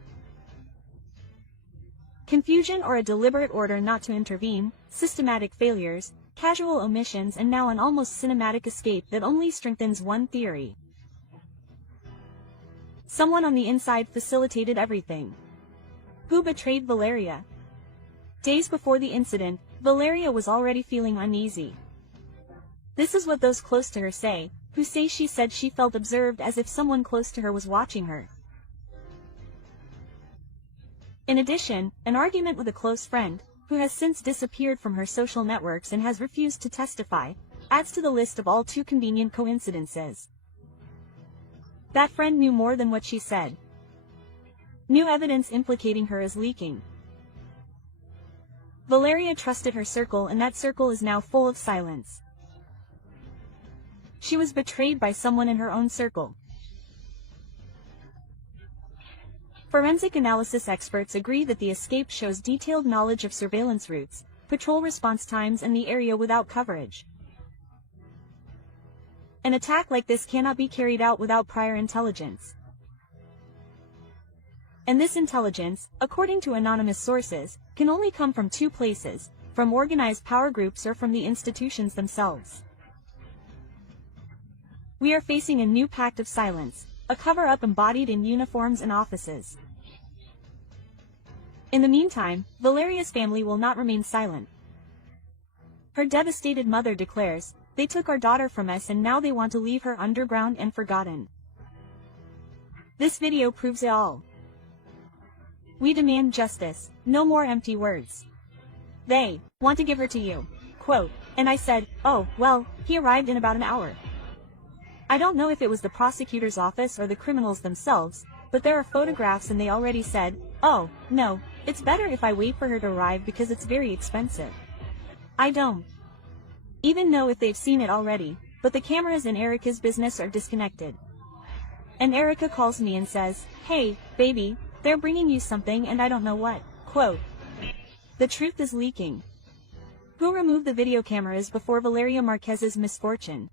Confusion or a deliberate order not to intervene, systematic failures, casual omissions, and now an almost cinematic escape that only strengthens one theory. Someone on the inside facilitated everything. Who betrayed Valeria? Days before the incident, Valeria was already feeling uneasy. This is what those close to her say, who say she said she felt observed, as if someone close to her was watching her. In addition, an argument with a close friend, who has since disappeared from her social networks and has refused to testify, adds to the list of all too convenient coincidences. That friend knew more than what she said. New evidence implicating her is leaking. Valeria trusted her circle, and that circle is now full of silence. She was betrayed by someone in her own circle. Forensic analysis experts agree that the escape shows detailed knowledge of surveillance routes, patrol response times, and the area without coverage. An attack like this cannot be carried out without prior intelligence. And this intelligence, according to anonymous sources, can only come from two places: from organized power groups or from the institutions themselves. We are facing a new pact of silence, a cover-up embodied in uniforms and offices. In the meantime, Valeria's family will not remain silent. Her devastated mother declares, "They took our daughter from us and now they want to leave her underground and forgotten." This video proves it all. We demand justice, no more empty words. They want to give her to you. Quote, "And I said, oh, well, he arrived in about an hour." I don't know if it was the prosecutor's office or the criminals themselves, but there are photographs and they already said, "Oh, no, it's better if I wait for her to arrive because it's very expensive." I don't even know if they've seen it already, but the cameras in Erika's business are disconnected. And Erika calls me and says, "Hey, baby, they're bringing you something and I don't know what." Quote, "The truth is leaking. Who removed the video cameras before Valeria Marquez's misfortune?"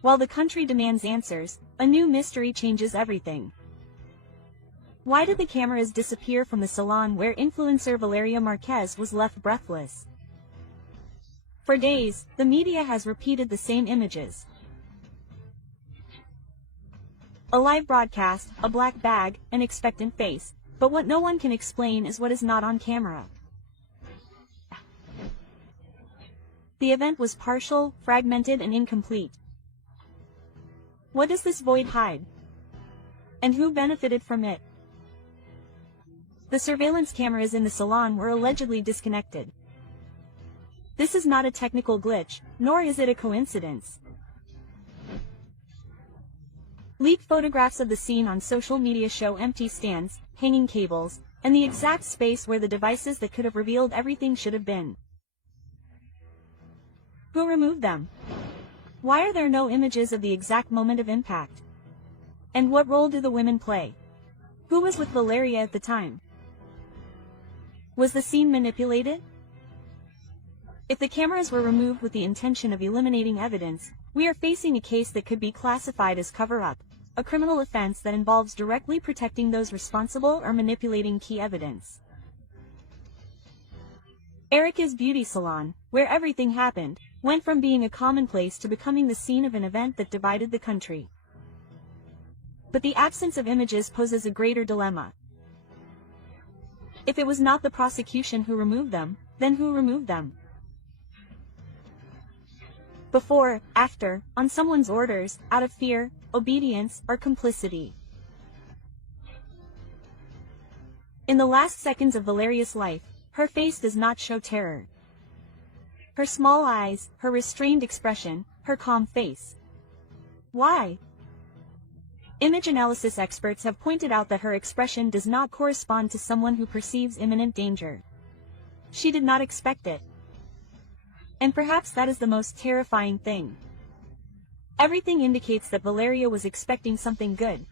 While the country demands answers, a new mystery changes everything. Why did the cameras disappear from the salon where influencer Valeria Marquez was left breathless? For days, the media has repeated the same images. A live broadcast, a black bag, an expectant face, but what no one can explain is what is not on camera. The event was partial, fragmented, and incomplete. What does this void hide? And who benefited from it? The surveillance cameras in the salon were allegedly disconnected. This is not a technical glitch, nor is it a coincidence. Leaked photographs of the scene on social media show empty stands, hanging cables, and the exact space where the devices that could have revealed everything should have been. Who removed them? Why are there no images of the exact moment of impact? And what role do the women play? Who was with Valeria at the time? Was the scene manipulated? If the cameras were removed with the intention of eliminating evidence, we are facing a case that could be classified as cover-up, a criminal offense that involves directly protecting those responsible or manipulating key evidence. Erika's beauty salon, where everything happened, went from being a commonplace to becoming the scene of an event that divided the country. But the absence of images poses a greater dilemma. If it was not the prosecution who removed them, then who removed them? Before, after, on someone's orders, out of fear, obedience, or complicity. In the last seconds of Valeria's life, her face does not show terror. Her small eyes, her restrained expression, her calm face. Why? Image analysis experts have pointed out that her expression does not correspond to someone who perceives imminent danger. She did not expect it. And perhaps that is the most terrifying thing. Everything indicates that Valeria was expecting something good.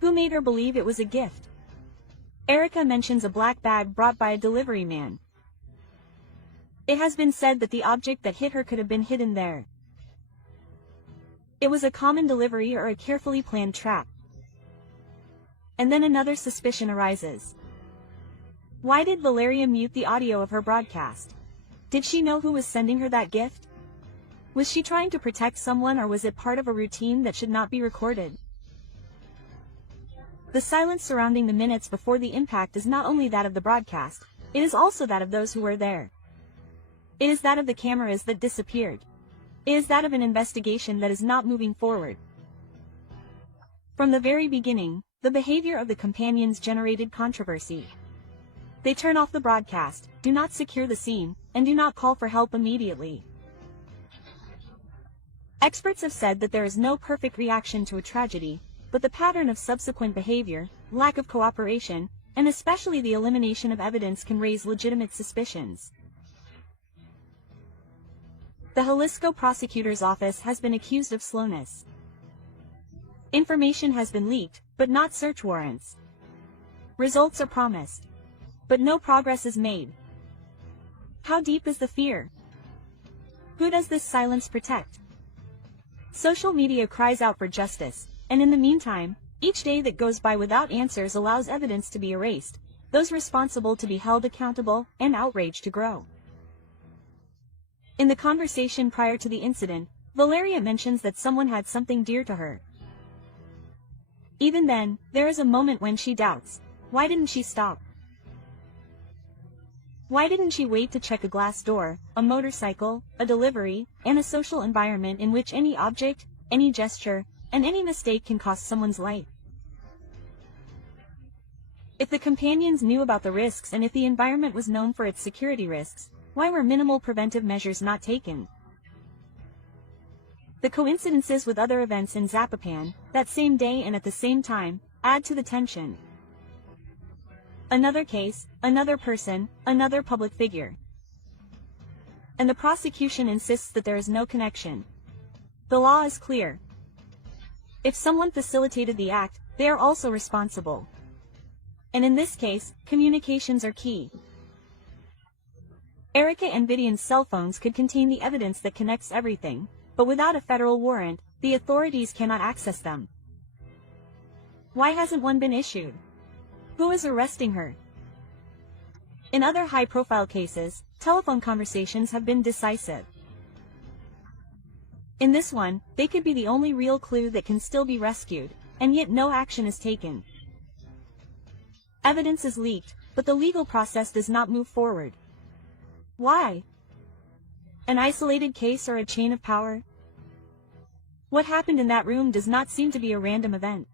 Who made her believe it was a gift? Erika mentions a black bag brought by a delivery man. It has been said that the object that hit her could have been hidden there. It was a common delivery or a carefully planned trap. And then another suspicion arises. Why did Valeria mute the audio of her broadcast? Did she know who was sending her that gift? Was she trying to protect someone, or was it part of a routine that should not be recorded? The silence surrounding the minutes before the impact is not only that of the broadcast, it is also that of those who were there. It is that of the cameras that disappeared. It is that of an investigation that is not moving forward. From the very beginning, the behavior of the companions generated controversy. They turn off the broadcast, do not secure the scene, and do not call for help immediately. Experts have said that there is no perfect reaction to a tragedy, but the pattern of subsequent behavior, lack of cooperation, and especially the elimination of evidence can raise legitimate suspicions. The Jalisco prosecutor's office has been accused of slowness. Information has been leaked, but not search warrants. Results are promised, but no progress is made. How deep is the fear? Who does this silence protect? Social media cries out for justice, and in the meantime, each day that goes by without answers allows evidence to be erased, those responsible to be held accountable, and outrage to grow. In the conversation prior to the incident, Valeria mentions that someone had something dear to her. Even then, there is a moment when she doubts. Why didn't she stop? Why didn't she wait to check a glass door, a motorcycle, a delivery, and a social environment in which any object, any gesture, and any mistake can cost someone's life? If the companions knew about the risks and if the environment was known for its security risks, why were minimal preventive measures not taken? The coincidences with other events in Zapopan, that same day and at the same time, add to the tension. Another case, another person, another public figure. And the prosecution insists that there is no connection. The law is clear. If someone facilitated the act, they are also responsible. And in this case, communications are key. Erika and Vivian's cell phones could contain the evidence that connects everything, but without a federal warrant, the authorities cannot access them. Why hasn't one been issued? Who is arresting her? In other high-profile cases, telephone conversations have been decisive. In this one, they could be the only real clue that can still be rescued, and yet no action is taken. Evidence is leaked, but the legal process does not move forward. Why? An isolated case or a chain of power? What happened in that room does not seem to be a random event.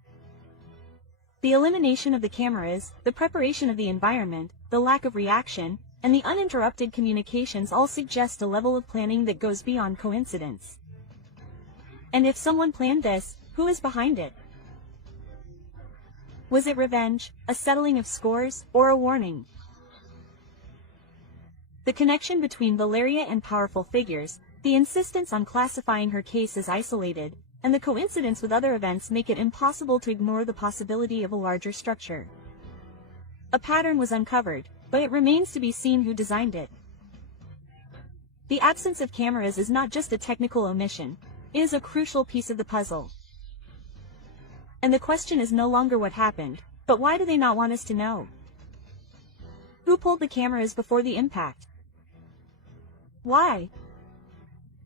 The elimination of the cameras, the preparation of the environment, the lack of reaction, and the uninterrupted communications all suggest a level of planning that goes beyond coincidence. And if someone planned this, who is behind it? Was it revenge, a settling of scores, or a warning? The connection between Valeria and powerful figures, the insistence on classifying her case as isolated, and the coincidence with other events make it impossible to ignore the possibility of a larger structure. A pattern was uncovered, but it remains to be seen who designed it. The absence of cameras is not just a technical omission, it is a crucial piece of the puzzle. And the question is no longer what happened, but why do they not want us to know? Who pulled the cameras before the impact? Why?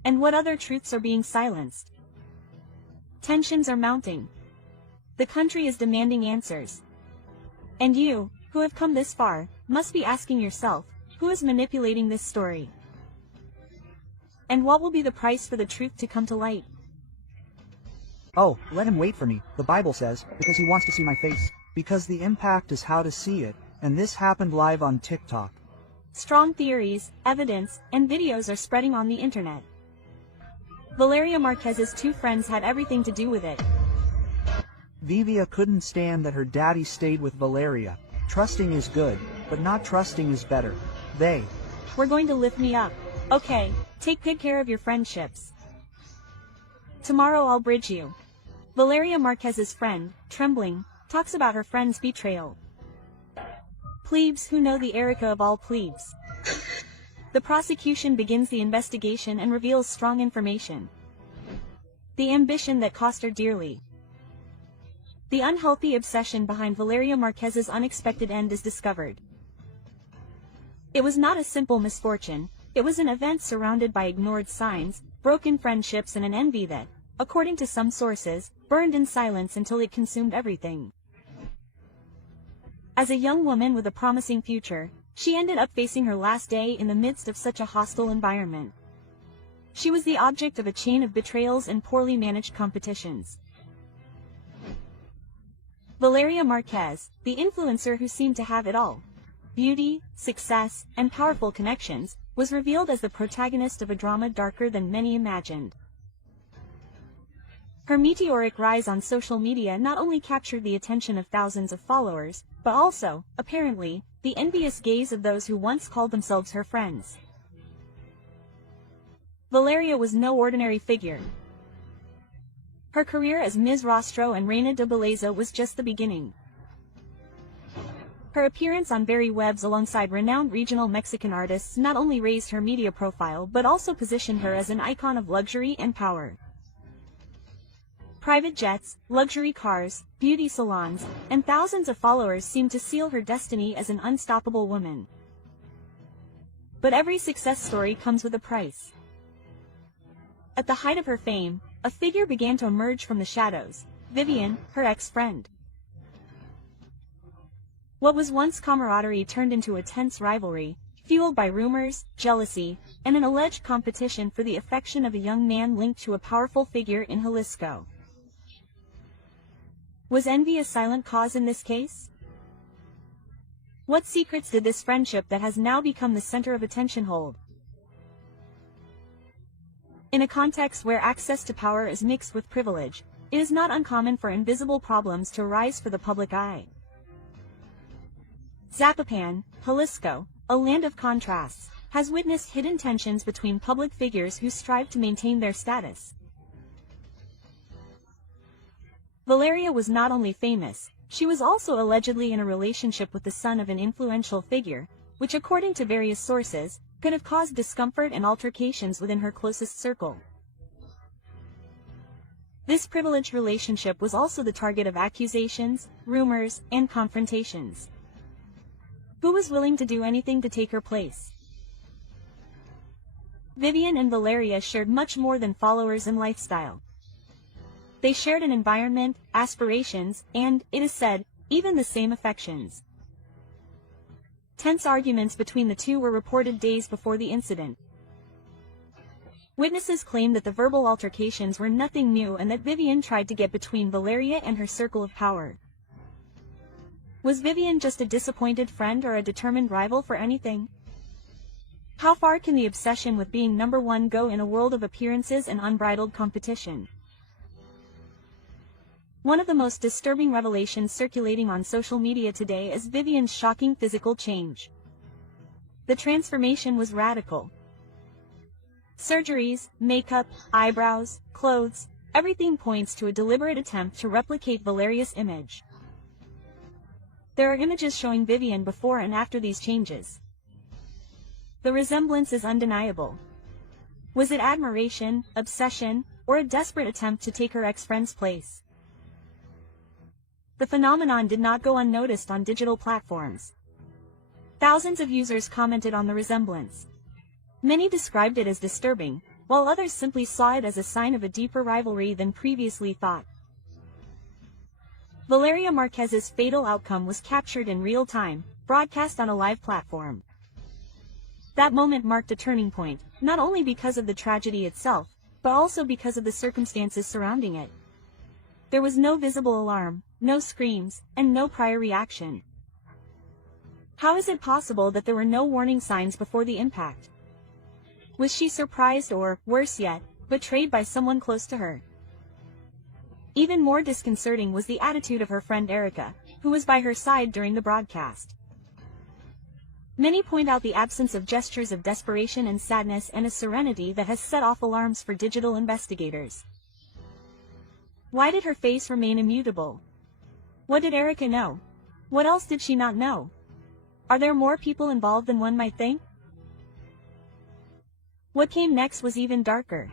And what other truths are being silenced? Tensions are mounting. The country is demanding answers. And you, who have come this far, must be asking yourself, who is manipulating this story? And what will be the price for the truth to come to light? Oh, let him wait for me, the Bible says, because he wants to see my face. Because the impact is how to see it, and this happened live on TikTok. Strong theories, evidence, and videos are spreading on the internet. Valeria Marquez's two friends had everything to do with it. Vivia couldn't stand that her daddy stayed with Valeria. Trusting is good, but not trusting is better. They were going to lift me up. Okay, take good care of your friendships. Tomorrow I'll bridge you. Valeria Marquez's friend, trembling, talks about her friend's betrayal. Plebes who know the Erika of all plebes. The prosecution begins the investigation and reveals strong information. The ambition that cost her dearly. The unhealthy obsession behind Valeria Marquez's unexpected end is discovered. It was not a simple misfortune, it was an event surrounded by ignored signs, broken friendships and an envy that, according to some sources, burned in silence until it consumed everything. As a young woman with a promising future, she ended up facing her last day in the midst of such a hostile environment. She was the object of a chain of betrayals and poorly managed competitions. Valeria Marquez, the influencer who seemed to have it all, beauty, success, and powerful connections, was revealed as the protagonist of a drama darker than many imagined. Her meteoric rise on social media not only captured the attention of thousands of followers, but also, apparently, the envious gaze of those who once called themselves her friends. Valeria was no ordinary figure. Her career as Ms. Rostro and Reina de Belleza was just the beginning. Her appearance on Very Webs alongside renowned regional Mexican artists not only raised her media profile but also positioned her as an icon of luxury and power. Private jets, luxury cars, beauty salons, and thousands of followers seemed to seal her destiny as an unstoppable woman. But every success story comes with a price. At the height of her fame, a figure began to emerge from the shadows, Vivian, her ex-friend. What was once camaraderie turned into a tense rivalry, fueled by rumors, jealousy, and an alleged competition for the affection of a young man linked to a powerful figure in Jalisco. Was envy a silent cause in this case? What secrets did this friendship that has now become the center of attention hold? In a context where access to power is mixed with privilege, it is not uncommon for invisible problems to rise for the public eye. Zapopan, Jalisco, a land of contrasts, has witnessed hidden tensions between public figures who strive to maintain their status. Valeria was not only famous, she was also allegedly in a relationship with the son of an influential figure, which according to various sources, could have caused discomfort and altercations within her closest circle. This privileged relationship was also the target of accusations, rumors, and confrontations. Who was willing to do anything to take her place? Vivian and Valeria shared much more than followers and lifestyle. They shared an environment, aspirations, and, it is said, even the same affections. Tense arguments between the two were reported days before the incident. Witnesses claimed that the verbal altercations were nothing new and that Vivian tried to get between Valeria and her circle of power. Was Vivian just a disappointed friend or a determined rival for anything? How far can the obsession with being number one go in a world of appearances and unbridled competition? One of the most disturbing revelations circulating on social media today is Vivian's shocking physical change. The transformation was radical. Surgeries, makeup, eyebrows, clothes, everything points to a deliberate attempt to replicate Valeria's image. There are images showing Vivian before and after these changes. The resemblance is undeniable. Was it admiration, obsession, or a desperate attempt to take her ex-friend's place? The phenomenon did not go unnoticed on digital platforms. Thousands of users commented on the resemblance. Many described it as disturbing, while others simply saw it as a sign of a deeper rivalry than previously thought. Valeria Marquez's fatal outcome was captured in real time, broadcast on a live platform. That moment marked a turning point, not only because of the tragedy itself, but also because of the circumstances surrounding it. There was no visible alarm, no screams, and no prior reaction. How is it possible that there were no warning signs before the impact? Was she surprised or, worse yet, betrayed by someone close to her? Even more disconcerting was the attitude of her friend Erika, who was by her side during the broadcast. Many point out the absence of gestures of desperation and sadness and a serenity that has set off alarms for digital investigators. Why did her face remain immutable? What did Erika know? What else did she not know? Are there more people involved than one might think? What came next was even darker.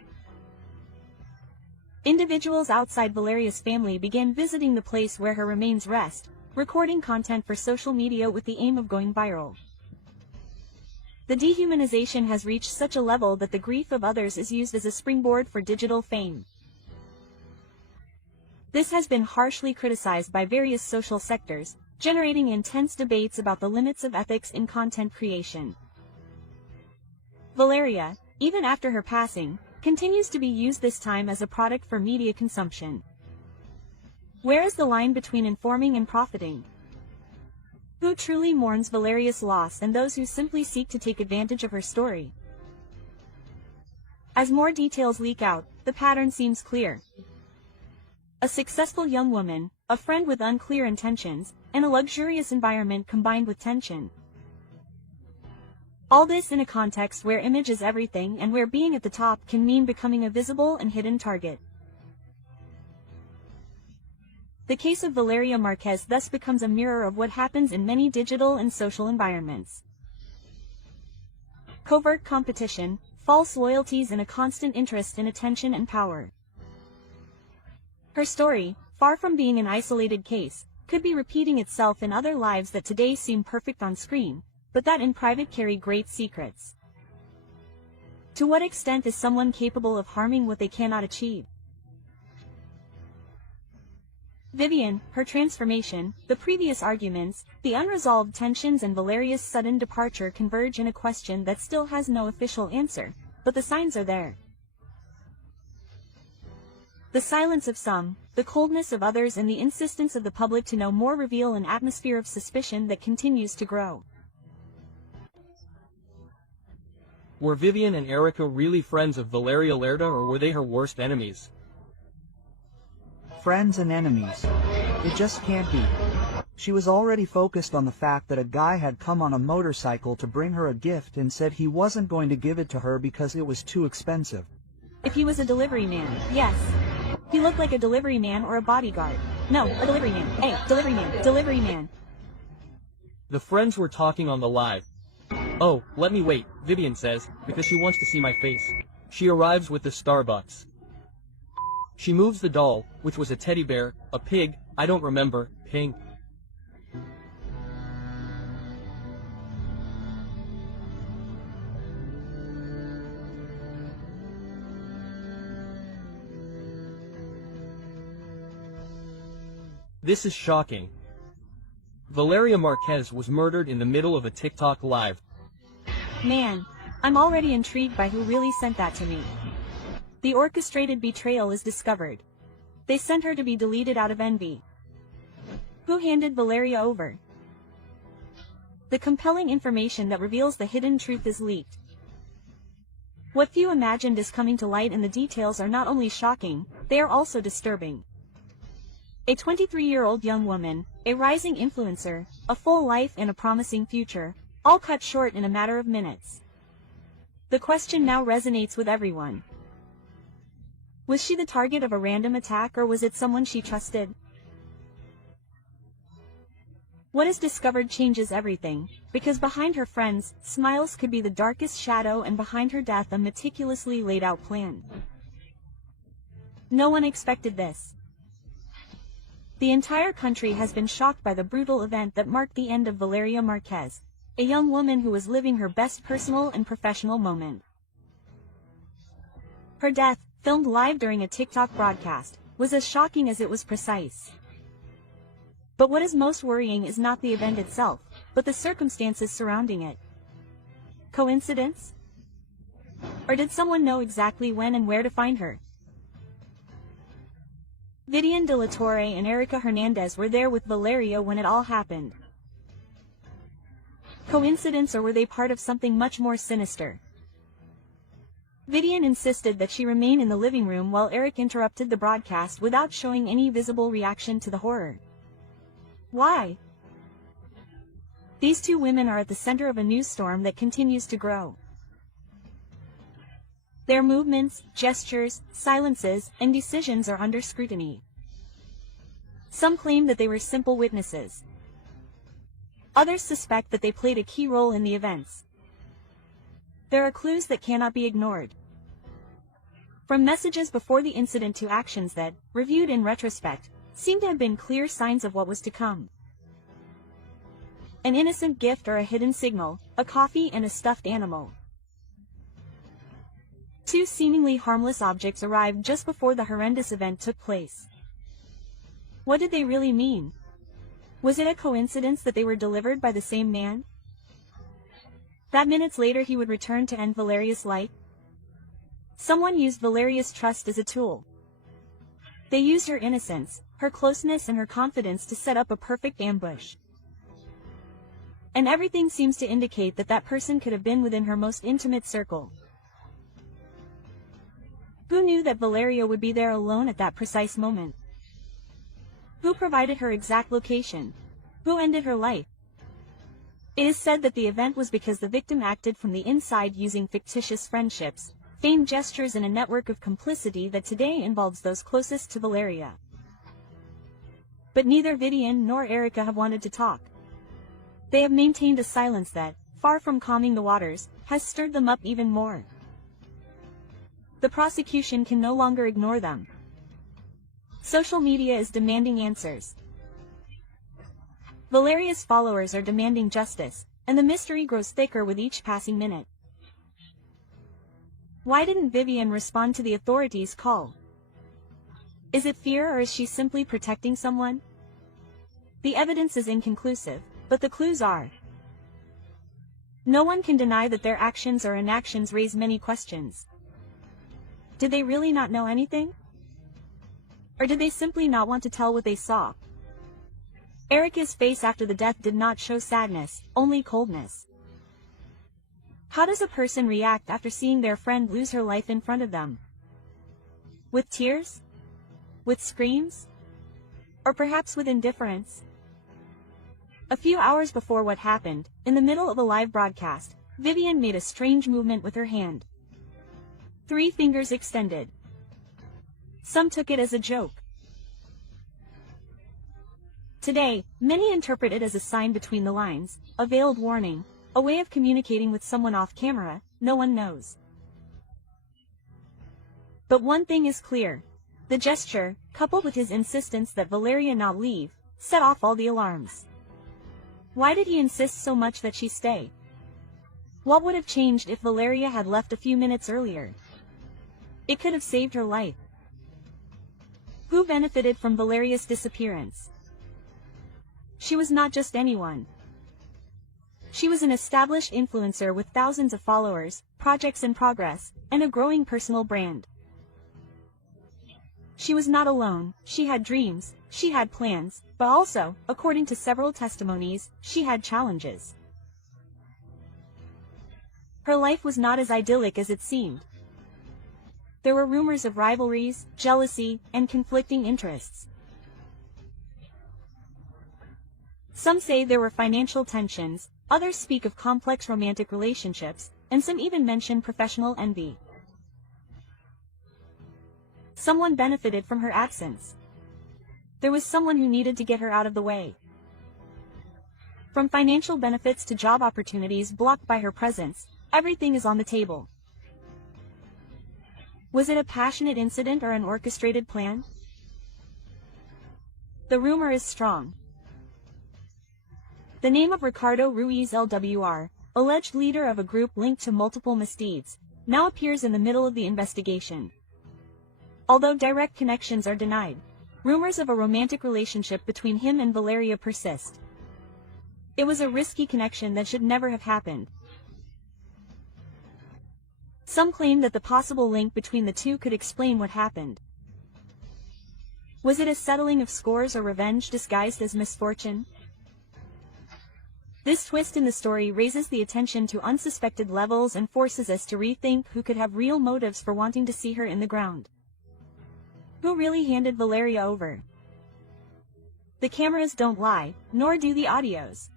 Individuals outside Valeria's family began visiting the place where her remains rest, recording content for social media with the aim of going viral. The dehumanization has reached such a level that the grief of others is used as a springboard for digital fame. This has been harshly criticized by various social sectors, generating intense debates about the limits of ethics in content creation. Valeria, even after her passing, continues to be used this time as a product for media consumption. Where is the line between informing and profiting? Who truly mourns Valeria's loss and those who simply seek to take advantage of her story? As more details leak out, the pattern seems clear. a successful young woman, a friend with unclear intentions, and a luxurious environment combined with tension. All this in a context where image is everything and where being at the top can mean becoming a visible and hidden target. The case of Valeria Marquez thus becomes a mirror of what happens in many digital and social environments. Covert competition, false loyalties, and a constant interest in attention and power. Her story, far from being an isolated case, could be repeating itself in other lives that today seem perfect on screen, but that in private carry great secrets. To what extent is someone capable of harming what they cannot achieve? Vivian, her transformation, the previous arguments, the unresolved tensions, and Valeria's sudden departure converge in a question that still has no official answer, but the signs are there. The silence of some, the coldness of others, and the insistence of the public to know more reveal an atmosphere of suspicion that continues to grow. Were Vivian and Erika really friends of Valeria Lerda, or were they her worst enemies? Friends and enemies. It just can't be. She was already focused on the fact that a guy had come on a motorcycle to bring her a gift and said he wasn't going to give it to her because it was too expensive. If he was a delivery man, yes. He looked like a delivery man or a bodyguard. No, a delivery man. Hey, delivery man, delivery man. The friends were talking on the live. Oh, let me wait, Vivian says, because she wants to see my face. She arrives with the Starbucks. She moves the doll, which was a teddy bear, a pig, I don't remember, pink. This is shocking. Valeria Marquez was murdered in the middle of a TikTok live. Man, I'm already intrigued by who really sent that to me. The orchestrated betrayal is discovered. They sent her to be deleted out of envy. Who handed Valeria over? The compelling information that reveals the hidden truth is leaked. What few imagined is coming to light, and the details are not only shocking, they are also disturbing. A 23-year-old young woman, a rising influencer, a full life and a promising future, all cut short in a matter of minutes. The question now resonates with everyone. Was she the target of a random attack, or was it someone she trusted? What is discovered changes everything, because behind her friends' smiles could be the darkest shadow, and behind her death a meticulously laid out plan. No one expected this. The entire country has been shocked by the brutal event that marked the end of Valeria Marquez, a young woman who was living her best personal and professional moment. Her death, filmed live during a TikTok broadcast, was as shocking as it was precise. But what is most worrying is not the event itself, but the circumstances surrounding it. Coincidence? Or did someone know exactly when and where to find her? Vivian de la Torre and Erika Hernandez were there with Valeria when it all happened. Coincidence, or were they part of something much more sinister? Vivian insisted that she remain in the living room while Eric interrupted the broadcast without showing any visible reaction to the horror. Why? These two women are at the center of a news storm that continues to grow. Their movements, gestures, silences, and decisions are under scrutiny. Some claim that they were simple witnesses. Others suspect that they played a key role in the events. There are clues that cannot be ignored. From messages before the incident to actions that, reviewed in retrospect, seem to have been clear signs of what was to come. An innocent gift or a hidden signal, a coffee and a stuffed animal. Two seemingly harmless objects arrived just before the horrendous event took place. What did they really mean? Was it a coincidence that they were delivered by the same man? That minutes later he would return to end Valeria's life? Someone used Valeria's trust as a tool. They used her innocence, her closeness, and her confidence to set up a perfect ambush. And everything seems to indicate that that person could have been within her most intimate circle. Who knew that Valeria would be there alone at that precise moment? Who provided her exact location? Who ended her life? It is said that the event was because the victim acted from the inside using fictitious friendships, feigned gestures and a network of complicity that today involves those closest to Valeria. But neither Vivian nor Erika have wanted to talk. They have maintained a silence that, far from calming the waters, has stirred them up even more. The prosecution can no longer ignore them. Social media is demanding answers. Valeria's followers are demanding justice, and the mystery grows thicker with each passing minute. Why didn't Vivian respond to the authorities' call? Is it fear, or is she simply protecting someone? The evidence is inconclusive, but the clues are. No one can deny that their actions or inactions raise many questions. Did they really not know anything? Or did they simply not want to tell what they saw? Erika's face after the death did not show sadness, only coldness. How does a person react after seeing their friend lose her life in front of them? With tears? With screams? Or perhaps with indifference? A few hours before what happened, in the middle of a live broadcast, Vivian made a strange movement with her hand. 3 fingers extended. Some took it as a joke. Today, many interpret it as a sign between the lines, a veiled warning, a way of communicating with someone off camera, no one knows. But one thing is clear. The gesture, coupled with his insistence that Valeria not leave, set off all the alarms. Why did he insist so much that she stay? What would have changed if Valeria had left a few minutes earlier? It could have saved her life. Who benefited from Valeria's disappearance? She was not just anyone. She was an established influencer with thousands of followers, projects in progress, and a growing personal brand. She was not alone. She had dreams, she had plans, but also, according to several testimonies, she had challenges. Her life was not as idyllic as it seemed. There were rumors of rivalries, jealousy, and conflicting interests. Some say there were financial tensions, others speak of complex romantic relationships, and some even mention professional envy. Someone benefited from her absence. There was someone who needed to get her out of the way. From financial benefits to job opportunities blocked by her presence, everything is on the table. Was it a passionate incident or an orchestrated plan? The rumor is strong. The name of Ricardo Ruiz LWR, alleged leader of a group linked to multiple misdeeds, now appears in the middle of the investigation. Although direct connections are denied, rumors of a romantic relationship between him and Valeria persist. It was a risky connection that should never have happened. Some claim that the possible link between the two could explain what happened. Was it a settling of scores or revenge disguised as misfortune? This twist in the story raises the attention to unsuspected levels and forces us to rethink who could have real motives for wanting to see her in the ground. Who really handed Valeria over? The cameras don't lie, nor do the audios.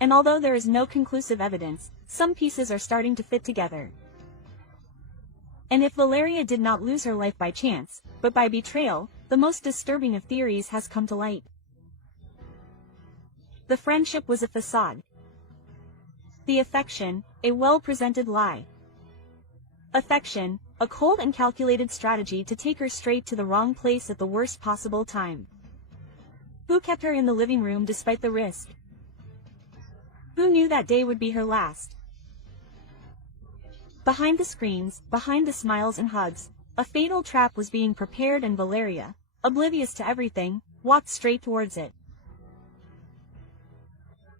And although there is no conclusive evidence, some pieces are starting to fit together. And if Valeria did not lose her life by chance, but by betrayal, the most disturbing of theories has come to light. The friendship was a facade. The affection, a well-presented lie. Affection, a cold and calculated strategy to take her straight to the wrong place at the worst possible time. Who kept her in the living room despite the risk? Who knew that day would be her last? Behind the screens, behind the smiles and hugs, a fatal trap was being prepared, and Valeria, oblivious to everything, walked straight towards it.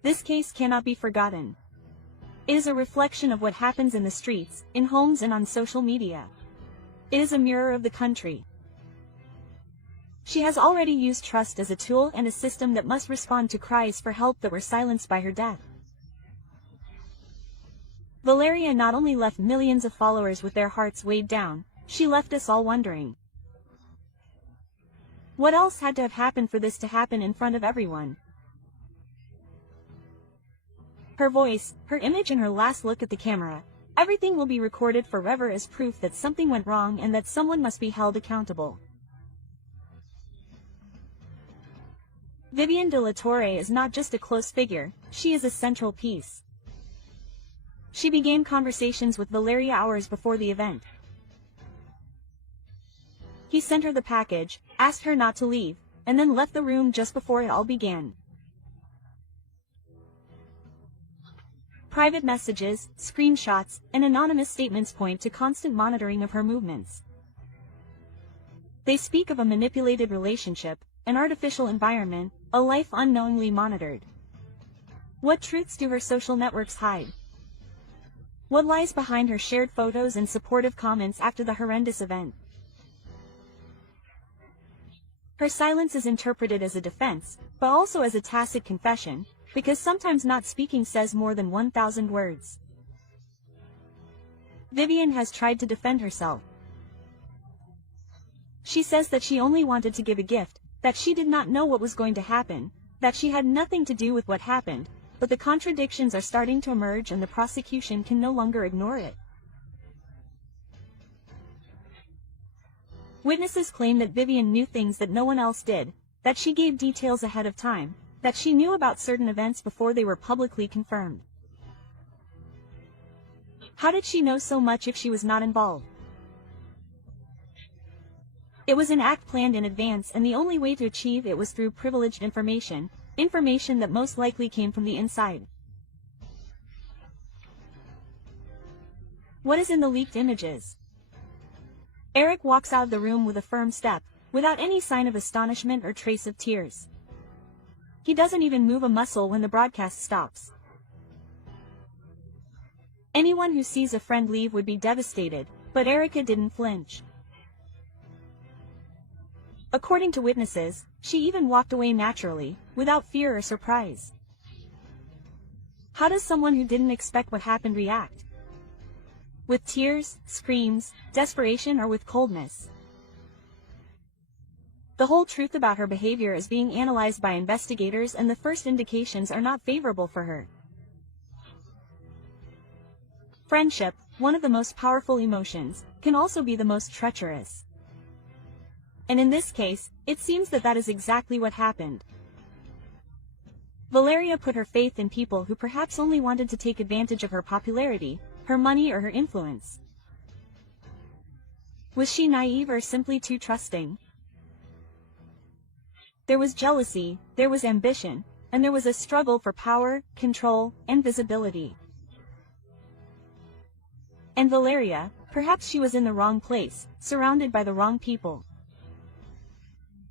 This case cannot be forgotten. It is a reflection of what happens in the streets, in homes, and on social media. It is a mirror of the country. She has already used trust as a tool and a system that must respond to cries for help that were silenced by her death. Valeria not only left millions of followers with their hearts weighed down, she left us all wondering. What else had to have happened for this to happen in front of everyone? Her voice, her image and her last look at the camera, everything will be recorded forever as proof that something went wrong and that someone must be held accountable. Vivian de la Torre is not just a close figure, she is a central piece. She began conversations with Valeria hours before the event. He sent her the package, asked her not to leave, and then left the room just before it all began. Private messages, screenshots, and anonymous statements point to constant monitoring of her movements. They speak of a manipulated relationship, an artificial environment, a life unknowingly monitored. What truths do her social networks hide? What lies behind her shared photos and supportive comments after the horrendous event? Her silence is interpreted as a defense, but also as a tacit confession, because sometimes not speaking says more than 1,000 words. Vivian has tried to defend herself. She says that she only wanted to give a gift, that she did not know what was going to happen, that she had nothing to do with what happened, but the contradictions are starting to emerge and the prosecution can no longer ignore it. Witnesses claim that Vivian knew things that no one else did, that she gave details ahead of time, that she knew about certain events before they were publicly confirmed. How did she know so much if she was not involved? It was an act planned in advance, and the only way to achieve it was through privileged information, information that most likely came from the inside. What is in the leaked images? Eric walks out of the room with a firm step, without any sign of astonishment or trace of tears. He doesn't even move a muscle when the broadcast stops. Anyone who sees a friend leave would be devastated, but Erika didn't flinch. According to witnesses, she even walked away naturally, without fear or surprise. How does someone who didn't expect what happened react? With tears, screams, desperation, or with coldness? The whole truth about her behavior is being analyzed by investigators, and the first indications are not favorable for her. Friendship, one of the most powerful emotions, can also be the most treacherous. And in this case, it seems that that is exactly what happened. Valeria put her faith in people who perhaps only wanted to take advantage of her popularity, her money, or her influence. Was she naive or simply too trusting? There was jealousy, there was ambition, and there was a struggle for power, control, and visibility. And Valeria, perhaps she was in the wrong place, surrounded by the wrong people.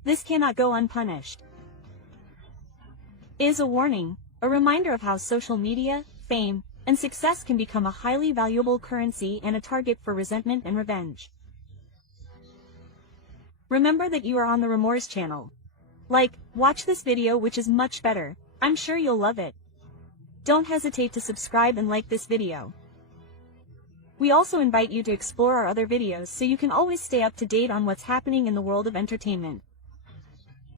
This cannot go unpunished. It is a warning, a reminder of how social media, fame, and success can become a highly valuable currency and a target for resentment and revenge. Remember that you are on the Remorse channel. Watch this video, which is much better. I'm sure you'll love it. Don't hesitate to subscribe and like this video. We also invite you to explore our other videos so you can always stay up to date on what's happening in the world of entertainment.